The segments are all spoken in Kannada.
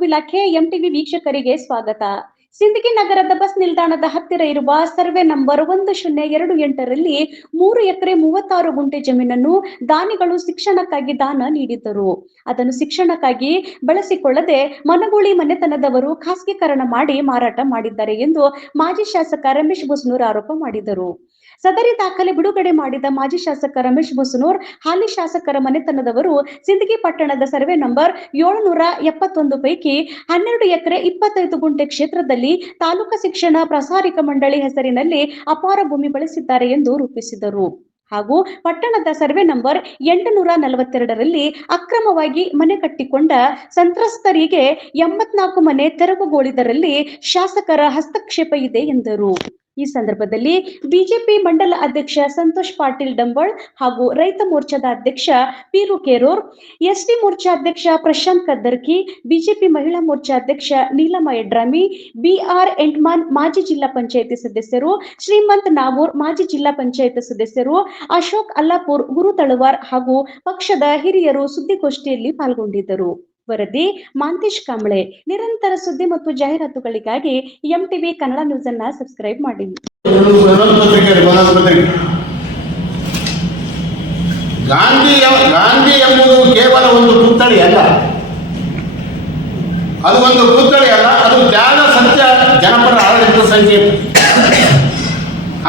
ವಕ್ಫ್ ಇಲಾಖೆ ಎಂಟಿವಿ ವೀಕ್ಷಕರಿಗೆ ಸ್ವಾಗತ. ಸಿಂದಗಿ ನಗರದ ಬಸ್ ನಿಲ್ದಾಣದ ಹತ್ತಿರ ಇರುವ ಸರ್ವೆ ನಂಬರ್ 1028ರಲ್ಲಿ 3 ಎಕರೆ 36 ಗುಂಟೆ ಜಮೀನನ್ನು ದಾನಿಗಳು ಶಿಕ್ಷಣಕ್ಕಾಗಿ ದಾನ ನೀಡಿದ್ದರು. ಅದನ್ನು ಶಿಕ್ಷಣಕ್ಕಾಗಿ ಬಳಸಿಕೊಳ್ಳದೆ ಮನಗೂಳಿ ಮನೆತನದವರು ಖಾಸಗೀಕರಣ ಮಾಡಿ ಮಾರಾಟ ಮಾಡಿದ್ದಾರೆ ಎಂದು ಮಾಜಿ ಶಾಸಕ ರಮೇಶ್ ಬೂಸನೂರ್ ಆರೋಪ ಮಾಡಿದರು. ಸದರಿ ದಾಖಲೆ ಬಿಡುಗಡೆ ಮಾಡಿದ ಮಾಜಿ ಶಾಸಕ ರಮೇಶ್ ಬೂಸನೂರ್, ಹಾಲಿ ಶಾಸಕರ ಮನೆತನದವರು ಸಿಂದಗಿ ಪಟ್ಟಣದ ಸರ್ವೆ ನಂಬರ್ 771 ಪೈಕಿ 12 ಎಕರೆ 25 ಗುಂಟೆ ಕ್ಷೇತ್ರದಲ್ಲಿ ತಾಲೂಕಾ ಶಿಕ್ಷಣ ಪ್ರಸಾರಿಕ ಮಂಡಳಿ ಹೆಸರಿನಲ್ಲಿ ಅಪಾರ ಭೂಮಿ ಬಳಸಿದ್ದಾರೆ ಎಂದು ರೂಪಿಸಿದರು. ಹಾಗೂ ಪಟ್ಟಣದ ಸರ್ವೆ ನಂಬರ್ 842ರಲ್ಲಿ ಅಕ್ರಮವಾಗಿ ಮನೆ ಕಟ್ಟಿಕೊಂಡ ಸಂತ್ರಸ್ತರಿಗೆ 84 ಮನೆ ತೆರವುಗೊಳಿದರಲ್ಲಿ ಶಾಸಕರ ಹಸ್ತಕ್ಷೇಪ ಇದೆ ಎಂದರು. ಈ ಸಂದರ್ಭದಲ್ಲಿ ಬಿಜೆಪಿ ಮಂಡಲ ಅಧ್ಯಕ್ಷ ಸಂತೋಷ್ ಪಾಟೀಲ್ ಡಂಬಾಳ್ ಹಾಗೂ ರೈತ ಮೋರ್ಚಾದ ಅಧ್ಯಕ್ಷ ಪೀರು ಕೇರೂರ್, ಎಸ್ಟಿ ಮೋರ್ಚಾ ಅಧ್ಯಕ್ಷ ಪ್ರಶಾಂತ್ ಕದ್ದರ್ಕಿ, ಬಿಜೆಪಿ ಮಹಿಳಾ ಮೋರ್ಚಾ ಅಧ್ಯಕ್ಷ ನೀಲಮ್ಮ ಯಡ್ರಾಮಿ, ಬಿಆರ್ ಎಂಟ್ಮಾನ್ ಮಾಜಿ ಜಿಲ್ಲಾ ಪಂಚಾಯಿತಿ ಸದಸ್ಯರು, ಶ್ರೀಮಂತ್ ನಾವೂರ್ ಮಾಜಿ ಜಿಲ್ಲಾ ಪಂಚಾಯತ್ ಸದಸ್ಯರು, ಅಶೋಕ್ ಅಲ್ಲಾಪುರ್, ಗುರು ತಳವಾರ್ ಹಾಗೂ ಪಕ್ಷದ ಹಿರಿಯರು ಸುದ್ದಿಗೋಷ್ಠಿಯಲ್ಲಿ ಪಾಲ್ಗೊಂಡಿದ್ದರು. ವರದಿ ಮಾಂತೇಶ್ ಕಾಂಬ್ಳೆ. ನಿರಂತರ ಸುದ್ದಿ ಮತ್ತು ಜಾಹೀರಾತುಗಳಿಗಾಗಿ ಎಂಟಿವಿ ಕನ್ನಡ ನ್ಯೂಸ್ ಅನ್ನು ಸಬ್ಸ್ಕ್ರೈಬ್ ಮಾಡಿ. ಗಾಂಧಿ ಎಂಬುದು ಕೇವಲ ಒಂದು ಪುತ್ಥಳಿ ಅಲ್ಲ, ಅದು ಒಂದು ಪುತ್ಥಳಿ ಅಲ್ಲ, ಅದು ತ್ಯಾಗ, ಸತ್ಯ, ಜನಪರ ಆಡಳಿತ ಸಂಕೇತ.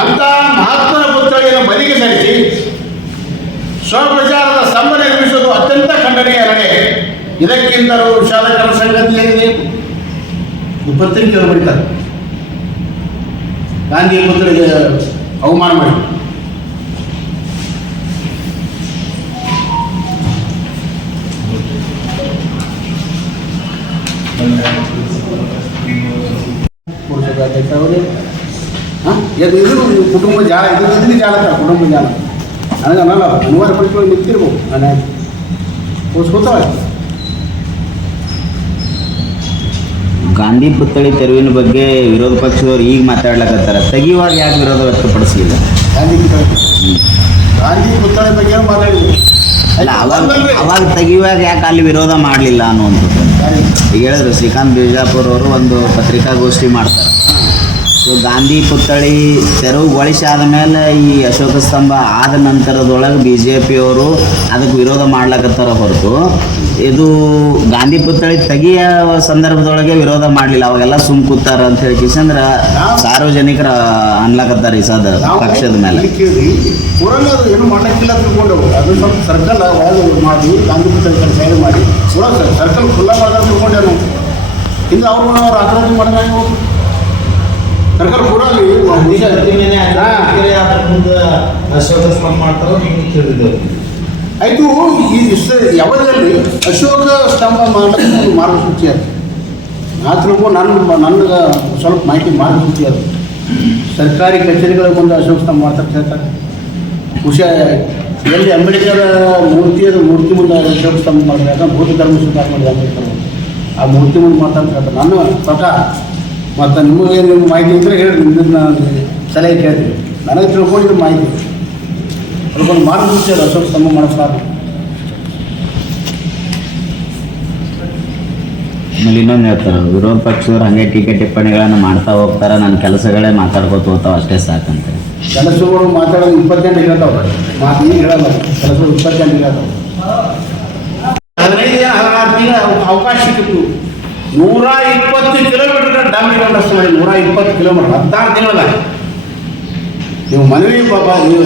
ಅಂತ ಮಹಾತ್ಮನ ಪುತ್ಥಳಿಯನ್ನು ಬದಿಗೆ ಸರಿಸಿ ಸ್ವಪ್ರಚಾರದ ಸ್ತಂಭ ನಿರ್ಮಿಸುವುದು ಅತ್ಯಂತ ಖಂಡನೀಯ ನಡೆ. ಇದಕ್ಕಿಂತಲೂ ವಿಷಾದಕರ ಸಂಗತಿ ಏನಿದೆ? ಪತ್ರಿಕೆಯವರು ಬರೀತಾರೆ, ಗಾಂಧಿ ಪುತ್ಥಳಿಗೆ ಅವಮಾನ ಮಾಡಿ. ಇದು ಕುಟುಂಬ ಜಾಲ, ಇದು ಜಾಲಕ ಕುಟುಂಬ ಜಾಲ ನನಗನ್ನಲ್ಲ, ಅನಿವಾರ್ಯ ಪಡಿಸ್ಕೊಂಡು ನಿಂತಿರ್ಬೋದು. ನಾನು ಕೂತ್ಕೊಳ್ಳಿ. ಗಾಂಧಿ ಪುತ್ಥಳಿ ತೆರವಿನ ಬಗ್ಗೆ ವಿರೋಧ ಪಕ್ಷದವ್ರು ಈಗ ಮಾತಾಡ್ಲಕತ್ತಾರ, ತೆಗಿಯುವಾಗ ಯಾಕೆ ವಿರೋಧ ವ್ಯಕ್ತಪಡಿಸಲಿಲ್ಲ? ಗಾಂಧಿ ಪುತ್ಥಳಿ ಬಗ್ಗೆ ಮಾತಾಡಿದ್ರು ಅಲ್ಲ, ಅವಾಗ ತೆಗಿಯುವಾಗ ಯಾಕೆ ಅಲ್ಲಿ ವಿರೋಧ ಮಾಡಲಿಲ್ಲ ಅನ್ನುವಂಥದ್ದು ಈಗ ಹೇಳಿದ್ರು. ಶ್ರೀಕಾಂತ್ ಬಿಜಾಪುರ್ ಅವರು ಒಂದು ಪತ್ರಿಕಾಗೋಷ್ಠಿ ಮಾಡ್ತಾರೆ. ಸೊ ಗಾಂಧಿ ಪುತ್ಥಳಿ ತೆರವುಗೊಳಿಸಿ ಆದಮೇಲೆ ಈ ಅಶೋಕ ಸ್ತಂಭ ಆದ ನಂತರದೊಳಗೆ BJPಯವರು ಅದಕ್ಕೆ ವಿರೋಧ ಮಾಡ್ಲಕತ್ತಾರ ಹೊರತು ಇದು ಗಾಂಧಿ ಪುತ್ಥಳಿ ತೆಗಿಯ ಸಂದರ್ಭದೊಳಗೆ ವಿರೋಧ ಮಾಡಲಿಲ್ಲ. ಅವಾಗೆಲ್ಲ ಸುಮ್ ಕೂತಾರ ಅಂತ ಹೇಳಿ ಅಂದ್ರೆ ಸಾರ್ವಜನಿಕರ ಅನ್ಲಕತ್ತಾರ ಈ ಸದ ಪಕ್ಷದ ಮೇಲೆ. ಏನು ಮಾಡಕ್ಕಿಲ್ಲ ತಿಳ್ಕೊಂಡವು, ಅದು ಸ್ವಲ್ಪ ಸರ್ಕಲ್ ಒಳಗೆ ಮಾಡಿ ಗಾಂಧಿ ಪುತ್ಥಳಿ ಸೈಡ್ ಮಾಡಿ ಸರ್ಕಲ್ ಖುಲ್ಲ ಮಾಡೋದು ತಿಳ್ಕೊಂಡೇವು. ಇನ್ನು ಅವ್ರು ಆಕ್ರೋಶ ಮಾಡಿದಾಗ ಸರ್ಕಾರ ಕೂಡ ಆಯಿತು. ಈ ಯಾವದಲ್ಲಿ ಅಶೋಕ ಸ್ತಂಭ ಮಾಡೋದು ಮಾರ್ಗಸೂಚಿ ಅದು. ನಾ ತಿಳ್ಕೊ ನನಗೆ ಸ್ವಲ್ಪ ಮಾಹಿತಿ ಮಾರ್ಗಸೂಚಿ ಅದು. ಸರ್ಕಾರಿ ಕಚೇರಿಗಳ ಮುಂದೆ ಅಶೋಕ ಸ್ತಂಭ ಮಾಡ್ತಾರೆ ಹೇಳ್ತಾರೆ. ಖುಷಿ ಎಲ್ಲಿ ಅಂಬೇಡ್ಕರ್ ಮೂರ್ತಿ ಅದು ಮೂರ್ತಿ ಮುಂದೆ ಅಶೋಕ ಸ್ತಂಭ ಮಾಡ್ತಾರೆ, ಬೌದ್ಧ ಧರ್ಮ ಸ್ವೀಕಾರ ಮಾಡಿದ ಅಂಬೇಡ್ಕರ್ ಆ ಮೂರ್ತಿ ಮುಂದೆ ಮಾತಾಡ್ತಾ ಹೇಳ್ತಾರೆ. ನನ್ನ ಪ್ರಕಾರ ಮತ್ತು ನಿಮಗೆ ನಿಮ್ಮ ಮಾಹಿತಿ ಇದ್ದರೆ ಹೇಳಿ, ನಿಮ್ಮನ್ನ ಸಲಹೆ ಕೇಳ್ತೀವಿ. ನನಗೆ ತಿಳ್ಕೊಂಡಿದ್ದು ಮಾಹಿತಿ ತಿಳ್ಕೊಂಡು ಮಾರ್ಗಸೂಚಿ ಅದು ಅಶೋಕ ಸ್ತಂಭ ಮಾಡಿಸ್ತಾರೆ. ಆಮೇಲೆ ಇನ್ನೊಂದು ಹೇಳ್ತಾರೆ, ವಿರೋಧ ಪಕ್ಷದವ್ರು ಹಾಗೆ ಟೀಕೆ ಟಿಪ್ಪಣಿಗಳನ್ನು ಮಾಡ್ತಾ ಹೋಗ್ತಾರೆ, ನನ್ನ ಕೆಲಸಗಳೇ ಮಾತಾಡ್ಕೊತ ಹೋಗ್ತಾವೆ ಅಷ್ಟೇ ಸಾಕಂತ. ಕೆಲಸಗಳು ಮಾತಾಡೋದು 20 ಗಂಟೆ ಹೇಳ್ತಾವೆ, ಮಾತು ಈಗ ಹೇಳಲ್ಲ. ಕೆಲಸಗಳು 20 ಗಂಟೆ ಹೇಳ್ತಾವೆ. 15-16 ತಿಂಗಳು ಅವಕಾಶ ಸಿಕ್ಕಿತ್ತು. 120 ಕಿಲೋಮೀಟರ್ ಡಾಂಬರೀಕರಣ ರಸ್ತೆ ಮಾಡಿ, 120 ಕಿಲೋಮೀಟರ್ 16 ತಿಂಗಳ. ನೀವು ಮನವಿ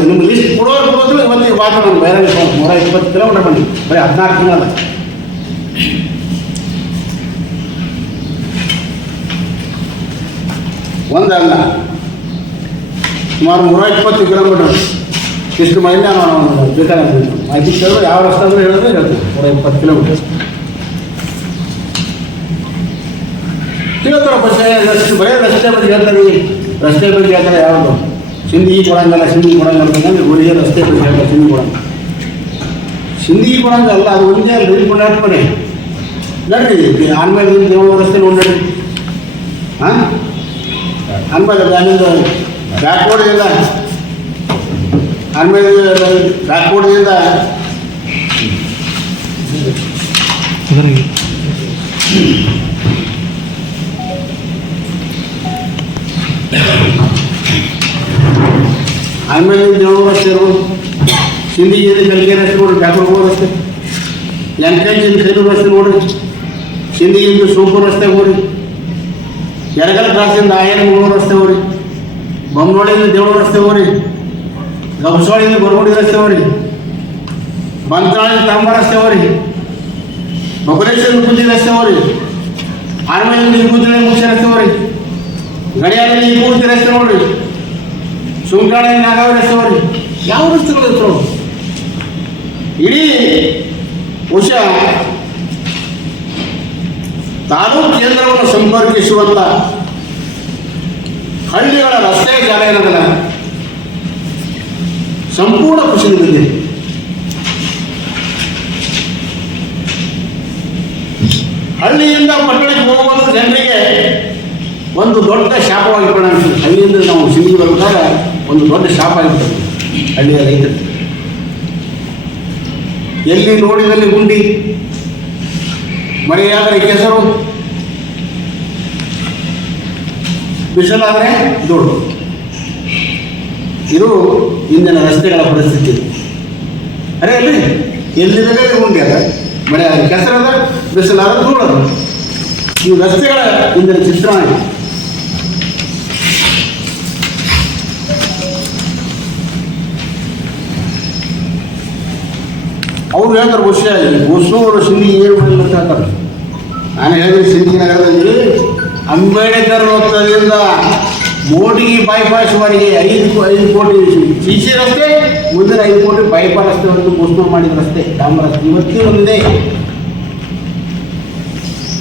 ನಿಮ್ಮ ಲಿಸ್ಟ್ ಕೊಡೋರು ಇವತ್ತು ಇವಾಗ ನಾನು ಬೈರಾಗಿ 120 ಕಿಲೋಮೀಟರ್ ಬಂದು ಬರೀ 16 ತಿಂಗಳ. ಒಂದಲ್ಲ, ಸುಮಾರು 120 ಕಿಲೋಮೀಟರ್. ಇಷ್ಟು ಮೈಲಿ ನಾನು ಬೇಕಾದ್ರೆ ಮಾಹಿತಿ ಕೇಳಿದ್ರೆ ಯಾವ ರಸ್ತೆ ಅಂದರೆ ಹೇಳಿದ್ರೆ ಹೇಳ್ತೀವಿ. 120 ಕಿಲೋಮೀಟರ್ ಹೇಳ್ತಾರೆ. ಬರೀ ರಸ್ತೆ ಬಗ್ಗೆ ಹೇಳ್ತಾರೆ. ರಸ್ತೆ ಬಗ್ಗೆ ಹೇಳ್ತಾರೆ ಯಾವುದು ಸಿಂಧಿಗೆ ಕೊಡಂಗಲ್ಲ, ಸಿಂಧಿಗೆ ಕೊಡಂಗಲ್ಲ ಅಂತಂದ್ರೆ ಗೋಲಿಗೆ ರಸ್ತೆ ಬಗ್ಗೆ ಹೇಳ್ತಾರೆ. ಸಿಂಧಿಗೆ ಕೊಡಂಗಲ್ಲ, ಅದು ಒಂದೇ ಅಲ್ಲಿ ಕೊಂಡಾಡ್ತಾರೆ. ನಡ್ರಿ ಆನ್ಮೇಲೆ ದೇವ ರಸ್ತೆ ನೋಡಿ ಹಾಂ ಆನ್ಮೇಲೆ ಅಲ್ಲಿಂದ ಬ್ಯಾಕ್ವರ್ಡ್ದಿಂದ ಆನ್ಮೇಲೆ ಬ್ಯಾಕ್ವರ್ಡ್ದಿಂದ ಆಮೇಲೆ ದೇವರ ರಸ್ತೆ ಇರ್ಬೋದು, ಸಿಂಧಿಗಿಂದ ಕಲ್ಗೆರೆ ರಸ್ತೆ ನೋಡ್ರಿ, ಬ್ಯಾಕ್ವರ್ಡ್ ಹೋಗೋ ರಸ್ತೆ, ಎಂಕೆಜಿಂದ ಕೈಲೂರು ರಸ್ತೆ ನೋಡ್ರಿ, ಸಿಂಧಿಗಿಂದ ಸೂಪರ್ ರಸ್ತೆ ಹೋಗ್ರಿ, ಯರಗಲ್ ಕ್ರಾಸಿಂದ ಆಯನಗೂಡು ರಸ್ತೆ ಹೋಗ್ರಿ, ಬೊಮ್ಮನೋಳಿಯಿಂದ ದೇವರ ರಸ್ತೆ ಹೋಗ್ರಿ, ಗಬಸವಾಡಿಯಿಂದ ಗೊರಗುಡಿ ರಸ್ತೆ ಹೋಗ್ರಿ, ಬಂತಾಳಿಂದ ತಾಂಬ ರಸ್ತೆ ಹೋಗ್ರಿ, ಬಬಲೇಶ್ವರ ಪೂಜೆ ರಸ್ತೆ ಹೋಗ್ರಿ, ಆರ್ಮೇಲಿಂದ ಇಬ್ಬುತ್ತಿನ ಮುಖ್ಯ ರಸ್ತೆ ಹೋಗ್ರಿ, ಗಡಿಯಾರದಲ್ಲಿ ಇಬ್ಬೂರ್ತಿ ರಸ್ತೆ ನೋಡ್ರಿ, ಸುಂಕಾಳಿಂದ ನಾಗಾವಿ ರಸ್ತೆ ಹೋಗ್ರಿ. ಯಾವ ರಸ್ತೆಗಳು ಇರ್ತವೆ? ಇಡೀ ಬಹುಶಃ ತಾಲೂಕು ಕೇಂದ್ರವನ್ನು ಸಂಪರ್ಕಿಸುವಂಥ ಹಳ್ಳಿಗಳ ರಸ್ತೆ ಜಾಲ ಏನದಲ್ಲ ಸಂಪೂರ್ಣ ಕುಸಿದಿದೆ. ಹಳ್ಳಿಯಿಂದ ಪಟ್ಟಣಕ್ಕೆ ಹೋಗುವುದು ಜನರಿಗೆ ಒಂದು ದೊಡ್ಡ ಶಾಪವಾಗಿ ಪರಿಣಮಿಸಿದೆ. ಹಳ್ಳಿಯಿಂದ ನಾವು ಸಿಂಧಿಗೆ ಬರುವಾಗ ಒಂದು ದೊಡ್ಡ ಶಾಪ ಆಗಿರ್ತದೆ ಹಳ್ಳಿಯ ರೈತರು. ಎಲ್ಲಿ ನೋಡಿದಲ್ಲಿ ಗುಂಡಿ, ಮಳೆಯಾದರೆ ಕೆಸರು, ಬಿಸಿಲಾದರೆ ಧೂಳು. ಇದು ಇಂದಿನ ರಸ್ತೆಗಳ ಪರಿಸ್ಥಿತಿ. ಅರೆ ಅಲ್ರಿ, ಎಲ್ಲಿದೆ ಗುಂಡಿ ಅದ, ಮಳೆ ಆದ ಕೆಸರದ, ಬಿಸಿಲಾದ ಧೂಳದು. ಈ ರಸ್ತೆಗಳ ಇಂದಿನ ಚಿತ್ರಣ ಇದೆ. ಅವ್ರು ಹೇಳ್ತಾರೆ ಬಹುಶಃ ಹೊಸೂರು ಸಿಂಧಿ ಏನು ಮಾಡಿಲ್ಲ ಅಂತ ಹೇಳ್ತಾರೆ. ನಾನು ಹೇಳಿದ್ರೆ ಸಿಂಧಿ ನಗರದಲ್ಲಿ ಅಂಬೇಡ್ಕರ್ ವೃತ್ತದಿಂದ ಮೋಟಿಗೆ ಬೈಪಾಸ್ವರೆಗೆ 5 ಕೋಟಿ ಸಿ ರಸ್ತೆ, ಮುಂದಿನ 5 ಕೋಟಿ ಬೈಪಾಸ್ ರಸ್ತೆ ಒಂದು ಘೋಷಣೆ ಮಾಡಿದ ರಸ್ತೆ, ಡಾಂಬರ್ ರಸ್ತೆ ಇವತ್ತೇ ಒಂದಿದೆ.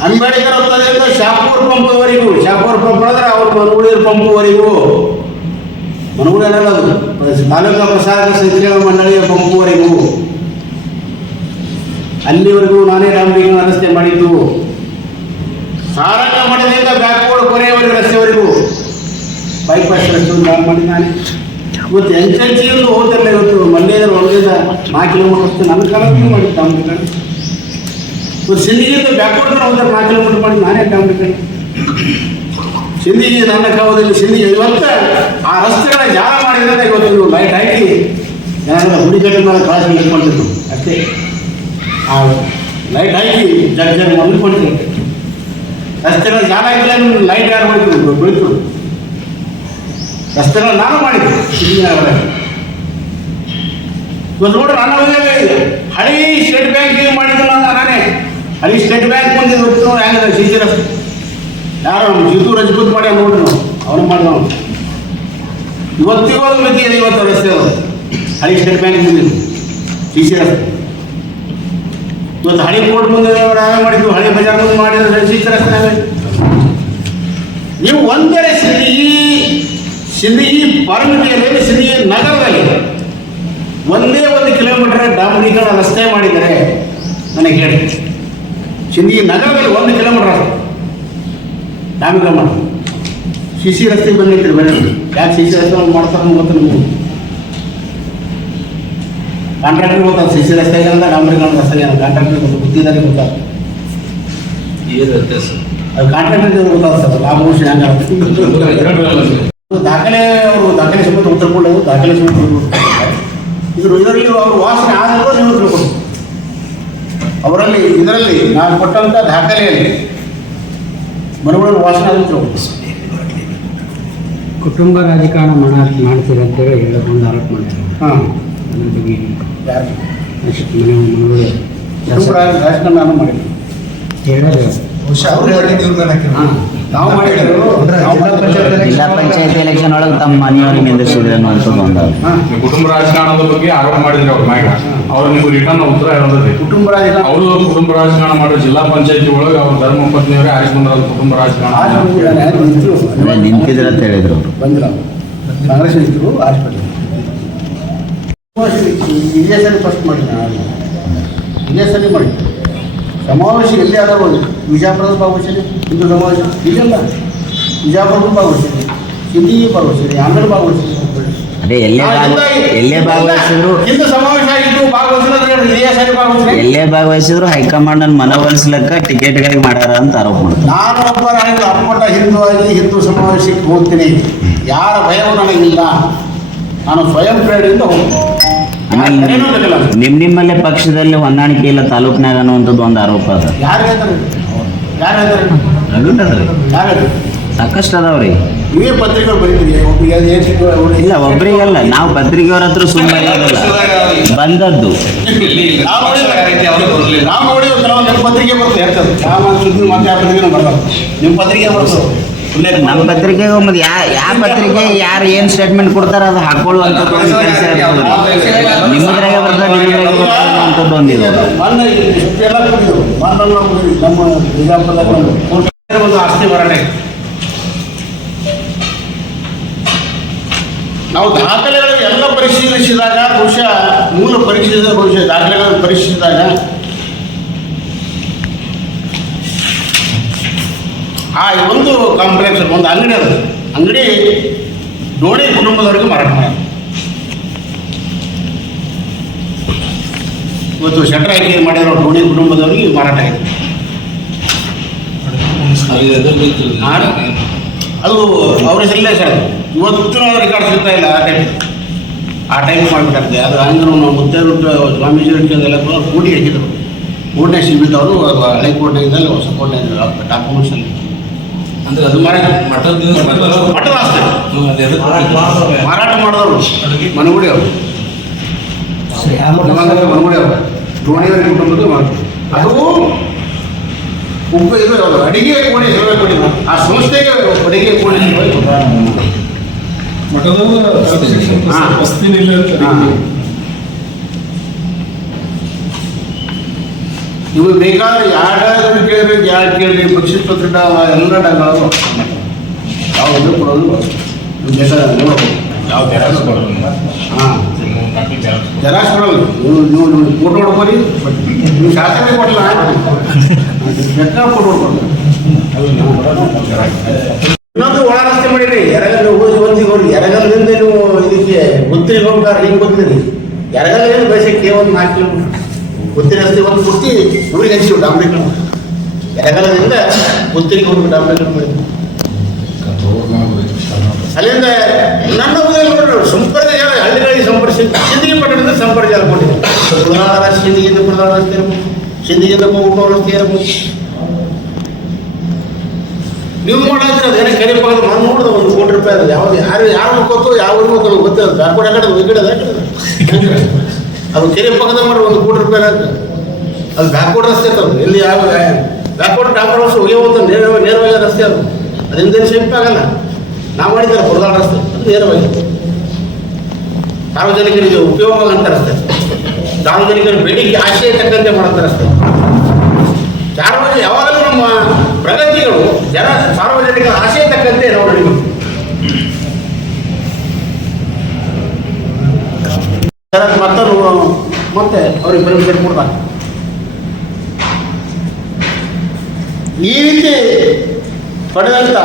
ಅಂಬೇಡ್ಕರ್ ವೃತ್ತದಿಂದ ಶಾಪೂರ್ ಪಂಪ್ವರೆಗೂ, ಶಾಪೂರ್ ಪಂಪ್ ಅಂದ್ರೆ ಅವ್ರ ಮನಗುಳಿಯ ಪಂಪ್ವರೆಗೂ, ಮನಗುಳಿ ಅನ್ನಲ್ಲ ಅದು ತಾಲೂಕಾ ಪ್ರಸಾರಕ ಸಂಕ್ಷೇಮ ಮಂಡಳಿಯ ಪಂಪ್ವರೆಗೂ, ಅಲ್ಲಿವರೆಗೂ ನಾನೇ ಡಾಂಬರೀಕರಣ ರಸ್ತೆ ಮಾಡಿದ್ದು. ಸಾರಂಗ ಮಠದಿಂದ ಬ್ಯಾಕ್ವರ್ಡ್ ಕೊನೆಯವರೆಗೂ ರಸ್ತೆವರೆಗೂ ಬೈಪಾಸ್ ರಸ್ತೆ ನಾನು ಮಾಡಿ ನಾನೇ. ಇವತ್ತು ಎಂಚೆಂಚಿಯಿಂದ ಹೋಗ್ತಿರಲಿಲ್ಲ. ಇವತ್ತು ಮಲ್ಲೇದ್ರ ಒಳಗಿಂದ 4 ಕಿಲೋಮೀಟರ್ ರಸ್ತೆ ನನ್ನ ಕಾಲದಲ್ಲಿ ಮಾಡಿದ್ದು ಡಾಂಬರೀಕರಣ. ಇವತ್ತು ಸಿಂಧಿಗಿಂದ ಬ್ಯಾಕ್ವರ್ಡ್ ಹೋದ್ರೆ 4 ಕಿಲೋಮೀಟರ್ ಮಾಡಿ ನಾನೇ ಡಾಂಬರೀಕರಣ. ಸಿಂಧಿಗೆ ನನ್ನ ಕಾಲದಲ್ಲಿ ಸಿಂಧಿಗೆ ಇವತ್ತು ಆ ರಸ್ತೆಗಳ ಜಾಲ ಮಾಡಿದ್ರೆ ಇವತ್ತು ಲೈಟ್ ಹಾಕಿ ಏನಾದ್ರು ಹುಡುಗಟ್ಟ ಮೇಲೆ ಕ್ರಾಸ್ ಇಟ್ಕೊಂಡಿದ್ದು ಅಷ್ಟೇ. ಆ ಲೈಟ್ ಹಾಕಿ ಜಗ್ ಮಲ್ಕೊಂಡಿರ್ತಾರೆ. ರಸ್ತೆಗಳ ಜಾಲ ಆಗಿಲ್ಲ, ಲೈಟ್ ಯಾರು ಮಾಡಿದ್ರು ಬೆಳೀತು. ರಸ್ತೆಗಳ ನಾನು ಮಾಡಿದ್ದೆ ಸಿಂಧಿನಗರ. ಇವತ್ತು ನೋಡ್ರಿ ನನ್ನ ಉದ್ಯೋಗ ಇದೆ. ಹಳಿ ಸ್ಟೇಟ್ ಬ್ಯಾಂಕ್ ಮಾಡಿದ್ರು ನಾನೇ. ಹಳಿ ಸ್ಟೇಟ್ ಬ್ಯಾಂಕ್ ಮುಂದೆ ಗೊತ್ತು ನೋಡಿ ಹೆಂಗಿದೆ ಸಿ ಸಿ ರಸ್ತೆ. ಯಾರು ಜಿತು ರಜಪೂತ್ ಮಾಡಿ ನೋಡ್ರಿ ನಾವು ಅವನು ಮಾಡಿ ನಾವು ಇವತ್ತಿಗೂ ಅದು ಮಿತಿ ಇದೆ. ಇವತ್ತು ರಸ್ತೆ ಅದು ಹಳಿ ಸ್ಟೇಟ್ ಬ್ಯಾಂಕ್ ಮುಂದೆ ಸಿ ಸಿ ರಸ್ತೆ. ಇವತ್ತು ಹಳಿ ಕೋರ್ಟ್ ಮುಂದೆ ನಾವೇ ಮಾಡಿದ್ವಿ, ಹಳಿ ಬಜಾರ್ ಮುಂದೆ ಮಾಡಿದ್ರೆ ಸಿ ಸಿ ರಸ್ತೆ. ನೀವು ಒಂದರೆ ಸಿಂಧಿಗಿ ಪಾರ್ಮಿಟಿಯಲ್ಲಿ, ಸಿಂಧಿಗಿ ನಗರದಲ್ಲಿ ಒಂದೇ 1 ಕಿಲೋಮೀಟರ್ ಡಾಂಬರೀಕರಣ ರಸ್ತೆ ಮಾಡಿದರೆ ನನಗೆ ಹೇಳಿ. ಸಿಂಧಿಗಿ ನಗರದಲ್ಲಿ 1 ಕಿಲೋಮೀಟರ್ ಡಾಂಬರೀಕರಣ ಮಾಡಿ ಸಿ ಸಿ ರಸ್ತೆಗೆ ಬಂದಿರ್ತೀರಿ. ಬೇರೆ ಯಾಕೆ ಸಿ ಸಿ ರಸ್ತೆ ಮಾಡ್ತಾರೆ ಗೊತ್ತು ನಿಮಗೆ. ಕಾಂಟ್ರಾಕ್ಟರ್ ಗೊತ್ತಾಗ ಸಿ ಸಿ ರಸ್ತೆಗೆ ಅಂತ ಡಾಂಬರೀಕರಣ ರಸ್ತೆಗೆ ಕಾಂಟ್ರಾಕ್ಟರ್ ಗೊತ್ತಿದ್ದಾರೆ ಗೊತ್ತಾಗ. ಅದು ಕಾಂಟ್ರಾಕ್ಟರ್ ಗೊತ್ತಾಗ ಸರ್ ಲಾಭ ವಿಷಯ ಹೆಂಗೆ ದಾಖಲೆ ಅವರು ದಾಖಲೆ ಸಮೇತ ಉತ್ತರ ಕೊಡೋದು, ದಾಖಲೆ ಸಮೇತ ಇದರಲ್ಲಿ ಅವರು ವಾಸನೆ ಆದರೂ ನೀವು ತಿಳ್ಕೊಂಡು ಅವರಲ್ಲಿ ಇದರಲ್ಲಿ ನಾನು ಕೊಟ್ಟಂಥ ದಾಖಲೆಯಲ್ಲಿ ಮನೆಗಳಲ್ಲಿ ವಾಸನೆ ಆದರೂ ತಿಳ್ಕೊಂಡು. ಕುಟುಂಬ ರಾಜಕಾರಣ ಮಾಡ್ತೀರಿ ಅಂತೇಳಿ ಒಂದು ಆರೋಪ ಮಾಡಿದ್ದಾರೆ. ಹಾಂ, ಅದ್ರ ಬಗ್ಗೆ ಯಾರು ಮನೆಗಳು ರಾಜಕಾರಣ ನಾನು ಮಾಡಿದ್ದೆ ಹೇಳೋದು ನಾವು ಮಾಡಿದ್ರು. ಜಿಲ್ಲಾ ಪಂಚಾಯತ್ ಎಲೆಕ್ಷನ್ ಒಳಗೆ ತಮ್ಮ ಮನೆಯವ್ರಿಗೆ ನಿಂದಿಸಿದ್ರೆ ಅನ್ನುವಂಥದ್ದು ಒಂದು. ಕುಟುಂಬ ರಾಜಕಾರಣದ ಬಗ್ಗೆ ಆರೋಪ ಮಾಡಿದ್ರೆ ಅವ್ರ ಮ್ಯಾಗ ಅವ್ರು ನಿಮ್ಗೆ ರಿಟರ್ನ್ ಉತ್ತರ ಹೇಳೋದ್ರಿ. ಕುಟುಂಬ ರಾಜಕಾರಣ ಅವರು ಕುಟುಂಬ ರಾಜಕಾರಣ ಮಾಡೋ ಜಿಲ್ಲಾ ಪಂಚಾಯತಿ ಒಳಗೆ ಅವ್ರ ಧರ್ಮ ಪತ್ನಿಯವರೇ ಆರಿಸಿ ಬಂದ್ರ ಕುಟುಂಬ ರಾಜಕಾರಣ ನಿಂತಿದ್ರೆ ಅಂತ ಹೇಳಿದ್ರು ಅವರು. ಬಂದಿಲ್ಲ, ಕಾಂಗ್ರೆಸ್ ನಿಂತರು ಹಾಸ್ಪಿಟಲ್ ಇದೇ ಸರಿ ಫಸ್ಟ್ ಮಾಡಿ ನಾನು ಇದೇ ಸರಿ ಮಾಡಿ ಸಮಾವೇಶ ಎಲ್ಲಿ ಆದರೂ ವಿಜಯಪುರದ ಭಾಗವಹಿಸಿದೆ, ಹಿಂದೂ ಸಮಾವೇಶ ಇಲ್ಲಲ್ಲ, ವಿಜಯಪುರದ ಭಾಗವಹಿಸಿದೆ, ಸಿಂಧಿಗೆ ಭಾಗವಹಿಸಿದೆ, ಆಂಧ್ರ ಭಾಗವಹಿಸಿದೆ. ಅದೇ ಎಲ್ಲೇ ಭಾಗವಹಿಸಿದ್ರು ಹಿಂದೂ ಸಮಾವೇಶ ಆಗಿದ್ದು ಭಾಗವಹಿಸಿದ್ರೆ ಇದೇ ಸರಿ ಭಾಗವಹಿಸಿದೆ. ಎಲ್ಲೇ ಭಾಗವಹಿಸಿದ್ರು ಹೈಕಮಾಂಡ್ ಮನವೊಲಿಸ್ಲಕ್ಕ ಟಿಕೆಟ್ಗಾಗಿ ಮಾಡ್ಯಾರ ಅಂತ ಆರೋಪ ಮಾಡ್ತಾರೆ. ನಾನು ಒಬ್ಬ ಅಪ್ಪಟ ಹಿಂದೂ ಆಗಿ ಹಿಂದೂ ಸಮಾವೇಶಕ್ಕೆ ಹೋಗ್ತೀನಿ, ಯಾರ ಭಯವೂ ನನಗಿಲ್ಲ. ನಾನು ಸ್ವಯಂ ಪ್ರೇರಣೆಯಿಂದ ಹೋಗ್ತೀನಿ. ಆಮೇಲೆ ಏನೂ ಬೇಕಿಲ್ಲ. ನಿಮ್ಮಲ್ಲೇ ಪಕ್ಷದಲ್ಲಿ ಹೊಂದಾಣಿಕೆ ಇಲ್ಲ ತಾಲೂಕ್ನಾಗ ಅನ್ನುವಂಥದ್ದು ಒಂದು ಆರೋಪ ಅದ. ಯಾರು ಹೇಳ್ತಾರೆ? ರಗಡದ್ರಿ ಯಾರು ಸಾಕಷ್ಟು ಅದಾವ್ರಿ. ಇವೇ ಪತ್ರಿಕೆಗಳು ಬರೀತೀರಿ, ಒಬ್ಬರಿಗೆ ಅದು ಏನು ಸಿಕ್ಕೋ ಇಲ್ಲ ಒಬ್ರಿಗಲ್ಲ, ನಾವು ಪತ್ರಿಕೆಯವ್ರ ಹತ್ರ ಸುಮ್ಮನೆ ಬಂದದ್ದು. ನಾವು ನೋಡಿ ಕೆಲವೊಂದು ಪತ್ರಿಕೆ ಬರ್ತದೆ ಹೇಳ್ತದೆ, ಯಾವ ಸುದ್ದಿ ಮತ್ತೆ ಯಾವ ಪತ್ರಿಕೆ ಬರಲ್ಲ, ನಿಮ್ಮ ಪತ್ರಿಕೆ ಬರ್ತದೆ. ನಮ್ಮ ಪತ್ರಿಕೆಗೆ ಮತ್ತೆ ಯಾವ ಪತ್ರಿಕೆ ಯಾರು ಏನು ಸ್ಟೇಟ್ಮೆಂಟ್ ಕೊಡ್ತಾರ ಅದು ಹಾಕೊಳ್ಳುವಂಥದ್ದು ಒಂದು ಕೆಲಸ ಇರ್ತದೆ. ನಿಮ್ಮದ್ರಾಗೆ ಬರ್ತದೆ, ನಿಮ್ಮದ್ರಾಗೆ ಬರ್ತದೆ ಅನ್ನುವಂಥದ್ದು ಒಂದಿದೆ. ಮೊನ್ನೆ ಇಷ್ಟೆಲ್ಲ ಕೂಡಿದ್ರು, ನಮ್ಮ ಬಿಜಾಪುರದಾಗ ಒಂದು ಆಸ್ತಿ ಹೋರಾಟ ಇದೆ. ನಾವು ದಾಖಲೆಗಳು ಎಲ್ಲ ಪರಿಶೀಲಿಸಿದಾಗ ಬಹುಶಃ ಮೂಲ ಪರಿಶೀಲಿಸಿದ ಬಹುಶಃ ದಾಖಲೆಗಳನ್ನು ಪರಿಶೀಲಿಸಿದಾಗ ಆ ಒಂದು ಕಾಂಪ್ಲೆಕ್ಸ್ ಒಂದು ಅಂಗಡಿ ಅದು, ಅಂಗಡಿ ಡೋಣಿ ಕುಟುಂಬದವರಿಗೆ ಮಾರಾಟ ಮಾಡಿ ಇವತ್ತು ಶಟರ್ ಹಾಕಿ ಮಾಡಿರೋ ಡೋಣಿ ಕುಟುಂಬದವರಿಗೆ ಮಾರಾಟ ಆಗಿದೆ. ಅದು ಅವ್ರ ಹೆಸರಲ್ಲೇ ಸರ್, ಇವತ್ತು ರೆಕಾರ್ಡ್ ಸಿಗ್ತಾ ಇಲ್ಲ. ಆ ಟೈಪ್ ಮಾಡಬೇಕಾಗ್ತದೆ. ಅದು ಹಂಗೆ ನಾವು ಮುತ್ತೇರು ಸ್ವಾಮೀಜಿ ಅದೆಲ್ಲ ಕೂಡಿ ಹಾಕಿದ್ರು. ಕೋರ್ಟ್ನಾಗ ಸಿಗ್ಬಿಟ್ಟು ಅದು ಹಳೆ ಕೋರ್ಟ್ನಾಗಿದ್ದಲ್ಲಿ ಹೊಸ ಕೋರ್ಟ್ನಾಗ ಡಾಕ್ಯುಮೆಂಟ್ಸಲ್ಲಿ ಅಂದ್ರೆ ಅದು ಮಠದ ಆಸ್ತಿ ಮಾರಾಟ ಮಾಡಿದವರು ಮನಗುಡಿ ಅವರು, ಮನಗುಡಿ ಅವರು ಧೋಣಿಯವರ ಕುಟುಂಬದ ಮಾಡ್ತಾರೆ. ಅದು ಇದು ಅಡಿಗೆ ಕೋಣೆ ಸೇವೆ ಕೊಟ್ಟಿದ್ರು, ಆ ಸಂಸ್ಥೆಗೆ ಅಡಿಗೆ ಕೋಣೆ ಸೇವೆ ಇವು ಬೇಕಾದ್ರೆ ಯಾರು ಕೇಳಿದ್ರೆ ಯಾರು ಕೇಳಿರಿ ಪಕ್ಷಿ ಪತ್ರಿಕ ಎಲ್ಲ ಡಾಗಳು ಯಾವ ಇದು ಕೊಡೋದು ಬೇಕಾದ್ರೆ ಯಾವ ಜೆರಾಕ್ಸ್ ಕೊಡೋದು. ಹಾಂ ಜೆರಾಕ್ಸ್ ಕೊಡೋದು. ನೀವು ಫೋಟೋ ಹೊಡ್ಕೊರಿ, ನೀವು ಶಾಸಕ ಕೊಡಲ್ಲ ಲೆಕ್ಕ ಫೋಟೋ ಹೊಡ್ಕೊಂಡು. ಇನ್ನೊಂದು ಒಳ ರಸ್ತೆ ಮಾಡಿರಿ, ಎರಗಲ್ ಹೋಗಿ ಹೋಗಿ ಎರಗಲ್ದಿಂದ ನೀವು ಇದಕ್ಕೆ ಗುತ್ತಿಗೆ ಹೋಗ್ತಾರೆ. ಹಿಂಗೆ ಗೊತ್ತಿರಿ ಎರಗಲ್ಲೇನು ಬಯಸಕ್ಕೆ ಒಂದು 4 ಕಿಲೋಮೀಟರ್ ಗುತ್ತಿ ರಸ್ತೆ ಒಂದು ಗುತ್ತಿ ಊರಿಗೆ ಹಂಚಿವು ಡಾಂಬ್ರೀಕರಣ. ಎರಗಲದಿಂದ ಗುತ್ತಿಗೆ ಹೋಗಿ ಡಾಂಬ್ರೀಕರಣ ಮಾಡಿದ್ವಿ. ಅಲ್ಲಿಂದ ನನ್ನ ಸಂಪರ್ಕ ಜಾಲ ಹಳ್ಳಿಗಳಿಗೆ ಸಂಪರ್ಕ ಸಿಂದಗಿ ಪಟ್ಟಣದಿಂದ ಸಂಪರ್ಕ ಜಾಲ ಕೊಟ್ಟಿದೆ. ಕುಳನಾಡ ಸಿಂದಗಿಯಿಂದ ಕುಳನಾಡ ರಸ್ತೆ ಇರ್ಬೋದು, ಸಿಂದಗಿಯಿಂದ ಹೋಗ್ಬಿಟ್ಟು ರಸ್ತೆ ಇರ್ಬೋದು. ನೀವು ಮಾಡಿದ್ರೆ ಅದೇನೇ ಕೆರೆ ಪಕ್ಕದ ನಾನು ನೋಡಿದೆ ₹1 ಕೋಟಿ ಅದು. ಯಾವ್ದು ಯಾರು ಗೊತ್ತು ಯಾವ ಊರಿಗೆ ಗೊತ್ತಿಲ್ಲ. ಬ್ಯಾಕ್ವರ್ಡ್ ಆ ಕಡೆ ಈ ಕಡೆ ಅದು ಕೆರೆ ಪಕ್ಕದ ಮಾಡಿ ₹1 ಕೋಟಿ ಅಂತ. ಅದು ಬ್ಯಾಕ್ವರ್ಡ್ ರಸ್ತೆ ಇರ್ತದೆ. ಎಲ್ಲಿ ಯಾವ ಬ್ಯಾಕ್ವರ್ಡ್ ಡಾಕ್ಟರ್ ವರ್ಷ ಹೋಗ್ಯ ನೇರವಾಗಿ ರಸ್ತೆ ಅದು. ಅದರಿಂದ ಶೇಪ್ ಆಗಲ್ಲ. ನಾವು ಮಾಡಿದ್ದಾರೆ ಕುಳನಾಡ ರಸ್ತೆ, ಅದು ನೇರವಾಗಿ ಸಾರ್ವಜನಿಕರಿಗೆ ಉಪಯೋಗ ಅಂತ ರಸ್ತೆ, ಸಾರ್ವಜನಿಕರ ಬೇಡಿಕೆ ಆಶಯ ತಕ್ಕಂತೆ ಮಾಡುವಂಥ ರಸ್ತೆ. ಯಾವಾಗಲೂ ನಮ್ಮ ಪ್ರಗತಿಗಳು ಸಾರ್ವಜನಿಕರ ಆಶಯ ತಕ್ಕಂತೆ ನಾವು ನಡೀಬೇಕು. ಮತ್ತೆ ಅವ್ರಿಗೆ ಪರ್ಮಿಷನ್ ಕೊಡ್ತಾರೆ. ಈ ರೀತಿ ಪಡೆದಂತ